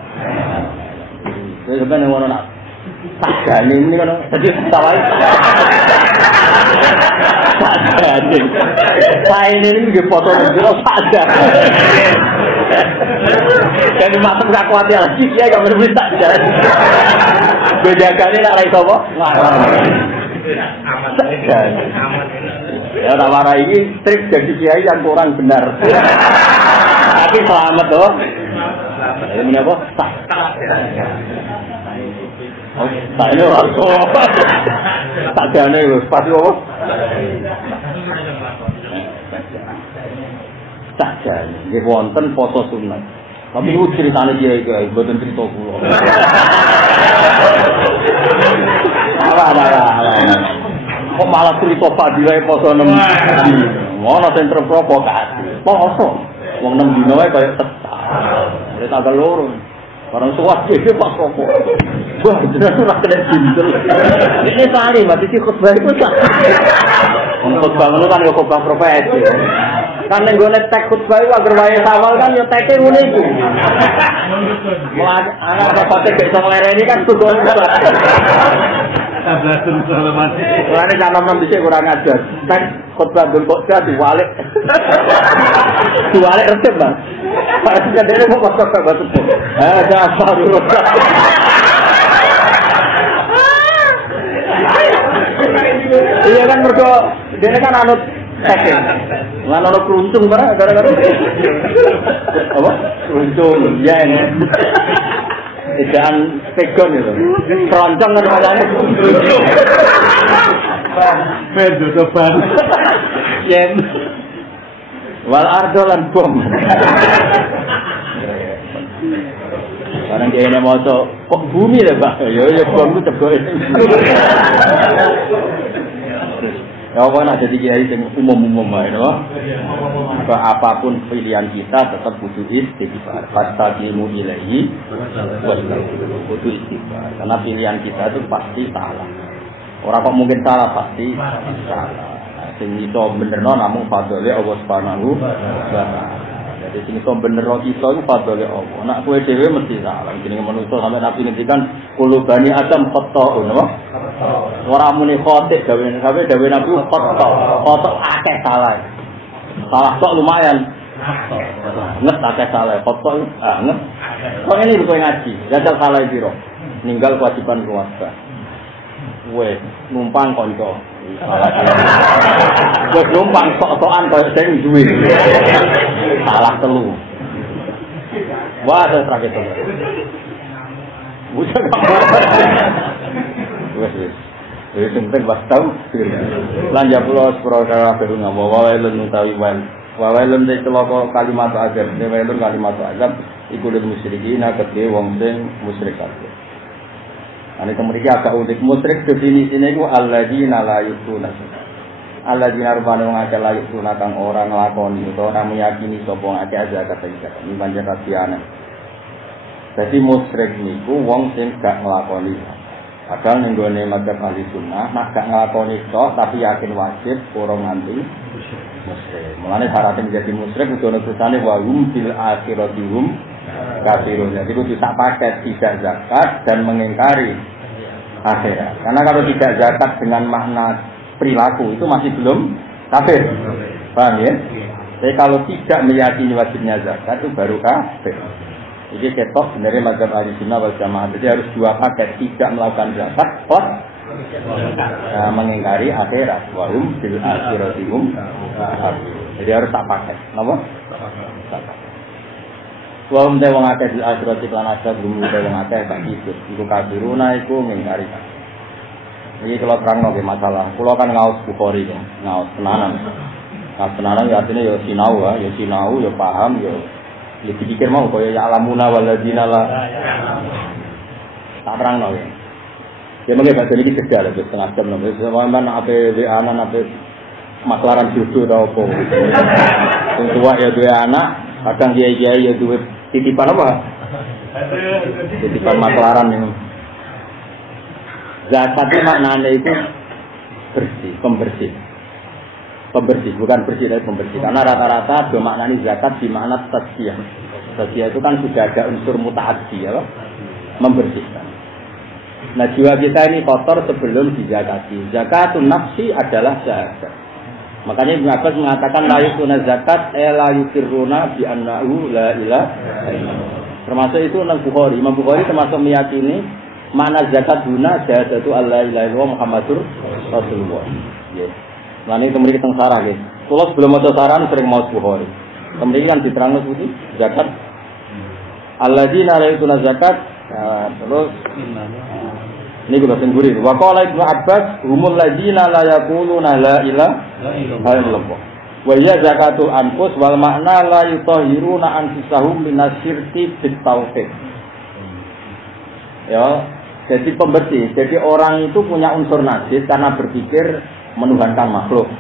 Wis ben ngono nak. Sagane ini kan dadi tawai. Sagane. Saene iki nggih foto njero sadar. Kan masuk gak kuat ya lagi ya gak bener sadar. Bedakane nak ra iso apa? Ngarang. Ya tawara ini trik jadi kiai yang kurang benar. Tapi selamat toh. Ini apa? Tak ini orang tak jane lho, pasti apa? Tak jane. Nggih wonten foto sunat. Tapi itu ceritane kiai mboten cerita kula. Kok malah cerita fadilah poso 6 dino. Ngono sing terprovokasi. Poso. Wong 6 dino wae kaya tetak. Wis tanggal 2. Barang suwat iki pas rokok. Wah, jelas ora kena dintel. Ini sari, berarti iki khotbah iku tak. Khotbah ngono kan yo khotbah profesi. Kan ning gone tek khotbah iku agar wae Syawal kan yo teke ngene iku. Mulai ana patek iso nglereni kan kudu tablasun salaman. Orane canom dhisik kurang ajar. Tek khotbah ndul kok diwalik. Diwalik resep, Bang. Pak kadene mau kok batu. Ada apa dulu? Iya kan mergo dene kan anut teke. Lan ono keruntung gara-gara apa? Keruntung yen. Ejaan pegon itu. Keroncong kan makane. Bedo depan. Yen. Wal ardo lan bom. Karena dia ini mau kok bumi deh Pak, ya bom itu tebak. Ya apa nak jadi kiai yang umum-umum aja, no? Apapun pilihan kita tetap butuh istighfar. Fastaqimu ilaihi butuh istighfar. Karena pilihan kita itu pasti salah. Orang kok mungkin salah pasti salah. Sing iso benerno namung fadhole Allah Subhanahu wa taala. Jadi sing iso bener kita iku fadhole Allah. Nek kowe dhewe mesti salah. Jenenge manusa sampe Nabi ngendikan kulo bani Adam khata, napa? Ora muni khotik gawe Nabi khata. Khata akeh salah. Salah kok lumayan. Nget akeh salah. Khata nget. Kok ini kowe ngaji, jajal salah piro? Ninggal kewajiban keluarga. Wes numpang kanca. Wes numpang sok-sokan koyo sing duwe. Salah telu. Wah, ada terakhir tuh. Bukan wes. Jadi penting pas tahu. Lan ya pulau sepura baru ngapa wawailun utawi wal. Wawailun de celaka kalimat azab, wawailun kalimat azab iku lil musyrikin kedhe wong sing musyrik kabeh. Ane kemudian agak unik musyrik definisine iku alladzina la yusuna. Alladzina rubane wong akeh la yusuna kang ora nglakoni utawa ora meyakini sapa akeh zakat zakat. Ini pancen rabiane. Dadi musyrik niku wong sing gak nglakoni. Padahal ning gone madzhab ahli sunnah nak gak nglakoni tok tapi yakin wajib ora nganti musyrik. Mulane syaratnya menjadi musyrik kudu ana tulisane wa hum bil akhirati hum kafirun. Jadi kudu sak paket tidak zakat dan mengingkari akhirat. Karena kalau tidak zakat dengan makna perilaku itu masih belum kafir. Paham ya? Jadi kalau tidak meyakini wajibnya zakat itu baru kafir. Jadi ketok sebenarnya mazhab ahli sunnah wal jamaah. Jadi harus dua paket, tidak melakukan zakat plus mengingkari akhirat. Wahum bil akhirati hum kafirun. Jadi harus tak paket. Napa? Wahum te wong akeh bil akhirati lan asal gum te wong akeh tak gitu. Iku kafiruna iku ngingkari. Iki kalau terangno ke masalah. Kula kan ngaos Bukhari kan, ngaos tenanan. Ngaos tenanan ya artinya ya sinau ya paham ya dipikir mau kaya ya alamuna waladina la. Tak terangno ya. Ya mengke bahasa iki sedal wis setengah jam lho. Wis sampean ape anak ape maklaran jodoh ta opo. Sing tua ya duwe anak, kadang kiai-kiai ya duwe titipan apa? Titipan maklaran ini. Zakat itu maknanya itu bersih, pembersih. Pembersih, bukan bersih tapi pembersih. Karena rata-rata bermaknanya zakat di makna tasfiyah. Tasfiyah itu kan sudah ada unsur mutaaddi ya, membersihkan. Nah jiwa kita ini kotor sebelum dizakati. Zakatun nafsi adalah syahadat. Makanya Ibnu Abbas mengatakan la yutuna zakat la yukiruna bi annahu la ilaha illallah. Termasuk itu nang Bukhari. Imam Bukhari termasuk meyakini makna zakat guna syahadatu alla ilaha illallah Muhammadur Rasulullah. Nggih. Lan iki kemudian kita sarah nggih. Kula sebelum maca saran sering maos Bukhari. Kemudian kan diterangno putih zakat alladzina la yutuna zakat terus ini kita sendiri. Wa qala Ibnu Abbas humul ladzina la yaquluna la ilaha illallah. Wa ya zakatul anfus wal makna la yutahhiruna anfusahum minasyirki bit tauhid. Ya, jadi pembersih. Jadi orang itu punya unsur najis karena berpikir menuhankan makhluk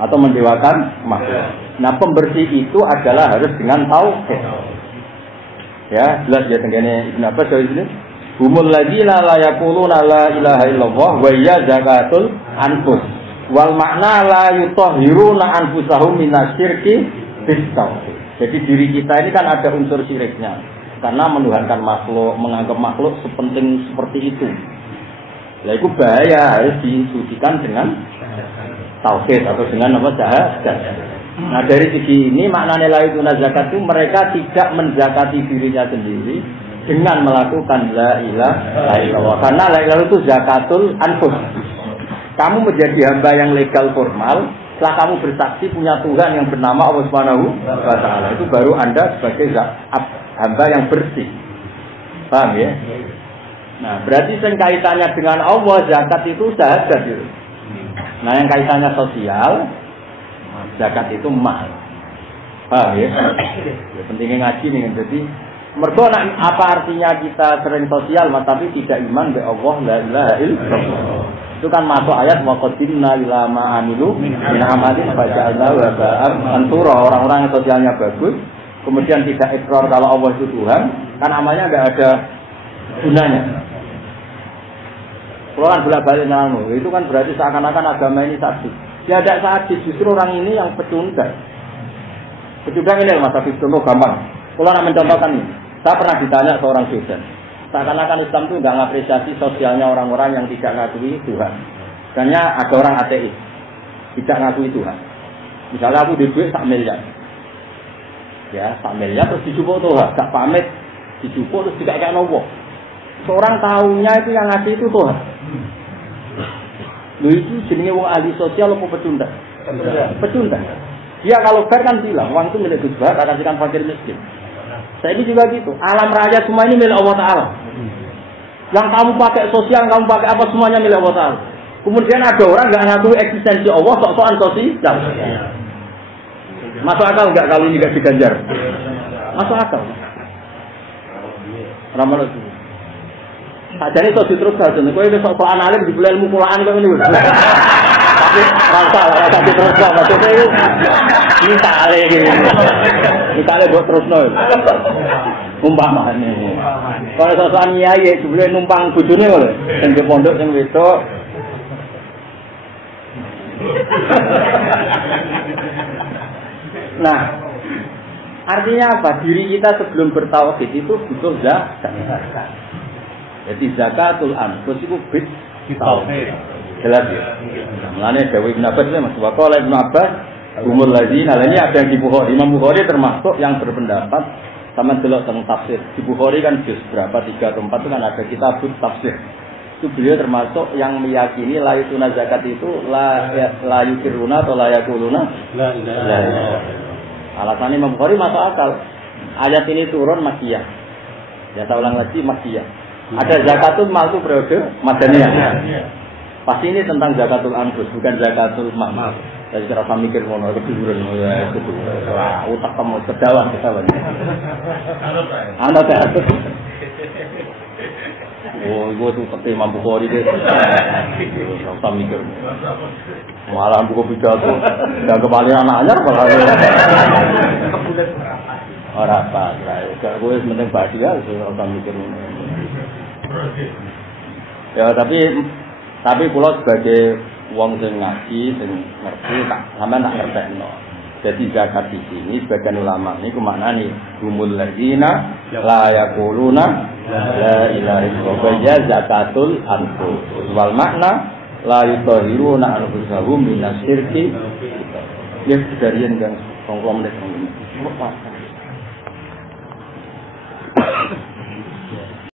atau mendewakan makhluk. Nah, pembersih itu adalah harus dengan tauhid. Ya, jelas ya tengene Ibnu Abbas dari sini. Humul ladzina la yaquluna la ilaha illallah wa ya zakatul anfus wal makna la yutahhiruna anfusahum minasyirki bis-tauhid. Jadi diri kita ini kan ada unsur syiriknya karena menuhankan makhluk, menganggap makhluk sepenting seperti itu. Nah, itu bahaya, harus disucikan dengan tauhid atau dengan apa syahadat. Nah, dari segi ini maknanya la yutuna zakat itu mereka tidak menzakati dirinya sendiri dengan melakukan la ilaha illallah. Karena la ilaha itu zakatul anfus. Kamu menjadi hamba yang legal formal setelah kamu bersaksi punya Tuhan yang bernama Allah Subhanahu wa taala. Itu baru Anda sebagai hamba yang bersih. Paham ya? Nah, berarti yang kaitannya dengan Allah zakat itu syahadat itu. Nah, yang kaitannya sosial zakat itu mal. Paham ya? Ya pentingnya ngaji nih. Jadi mergo apa artinya kita sering sosial tapi tidak iman be Allah la ilaha illallah. Itu kan masuk ayat wa qadimna ila ma amilu min amalin faja'alna wa ba'am antura. Orang-orang yang sosialnya bagus kemudian tidak ikrar kalau Allah itu Tuhan, kan amalnya enggak ada gunanya. Kalau kan bolak-balik nanggung, itu kan berarti seakan-akan agama ini sadis. Ya tidak sadis, justru orang ini yang pecundang. Pecundang ini Mas Habib, contoh gampang. Kalau nak mencontohkan ini, saya pernah ditanya seorang dosen, seakan-akan Islam itu nggak mengapresiasi sosialnya orang-orang yang tidak ngakui Tuhan. Misalnya ada orang ateis, tidak ngakui Tuhan. Misalnya aku di duit 1 miliar, ya 1 miliar terus dijupuk Tuhan, gak pamit, dijupuk terus tidak kayak nopo. Seorang tahunya itu yang ngasih itu Tuhan. Lu itu jenisnya wong ahli sosial apa pecundang? Pecundang. Dia kalau fair kan bilang, uang itu milik Gus Bahar, akan kasihkan fakir miskin. Saya ini juga gitu. Alam raya semua ini milik Allah Ta'ala. Yang kamu pakai sosial, kamu pakai apa semuanya milik Allah Ta'ala. Kemudian ada orang nggak ngakui eksistensi Allah, sok-sokan sosial. Masuk akal nggak kalau ini nggak diganjar? Masuk akal. Ramal itu. Sajane iso diteruskan, kowe wis sok-sokan alim dibeli ilmu kulaan kok ngene. Tapi rasa ora tak diteruskan, maksudnya itu misale iki. Misale mbok terusno. Umpamane. Kalau sok-sokan nyai dibeli numpang bojone lho, sing di pondok sing wedok. Nah, artinya apa? Diri kita sebelum bertauhid itu butuh zakat. Jadi zakatul anfus itu bid tauhid. Jelas ya. Mulane dawuh Ibnu Abbas Mas Waqala Ibnu Abbas umur lazina ini ada yang di Bukhari. Imam Bukhari termasuk yang berpendapat sama delok tentang tafsir. Di Bukhari kan juz berapa 3 atau 4 itu kan ada kitab tafsir. Itu beliau termasuk yang meyakini la yutuna zakat itu la yukiruna atau la yakuluna la ilaha. Alasannya Imam Bukhari masuk akal. Ayat ini turun Makkiyah. Ya saya ulang lagi Makkiyah. Ada zakatul mal itu periode Madaniyah. Pasti ini tentang zakatul anfus, bukan zakatul mal. Saya kira saya mikir ngono keduduran ya itu. Wah, utak kamu kedawan. Anda tak. Oh, gue tuh seperti Imam Bukhari deh. Saya mikir. Malah buku pidato dan kembali anaknya malah. Orang apa? Kalau gue penting bahagia, saya mikir. Ya tapi kalau sebagai wong sing ngaji, sing ngerti, sampean tak ngertekno. Jadi zakat di sini sebagian ulama ini maknane humul ladzina la yaquluna la ilaha illallah zakatul anfus. Wal makna la yutahhiruna anfusahum minasyirki. Ya kejadian yang 20 menit.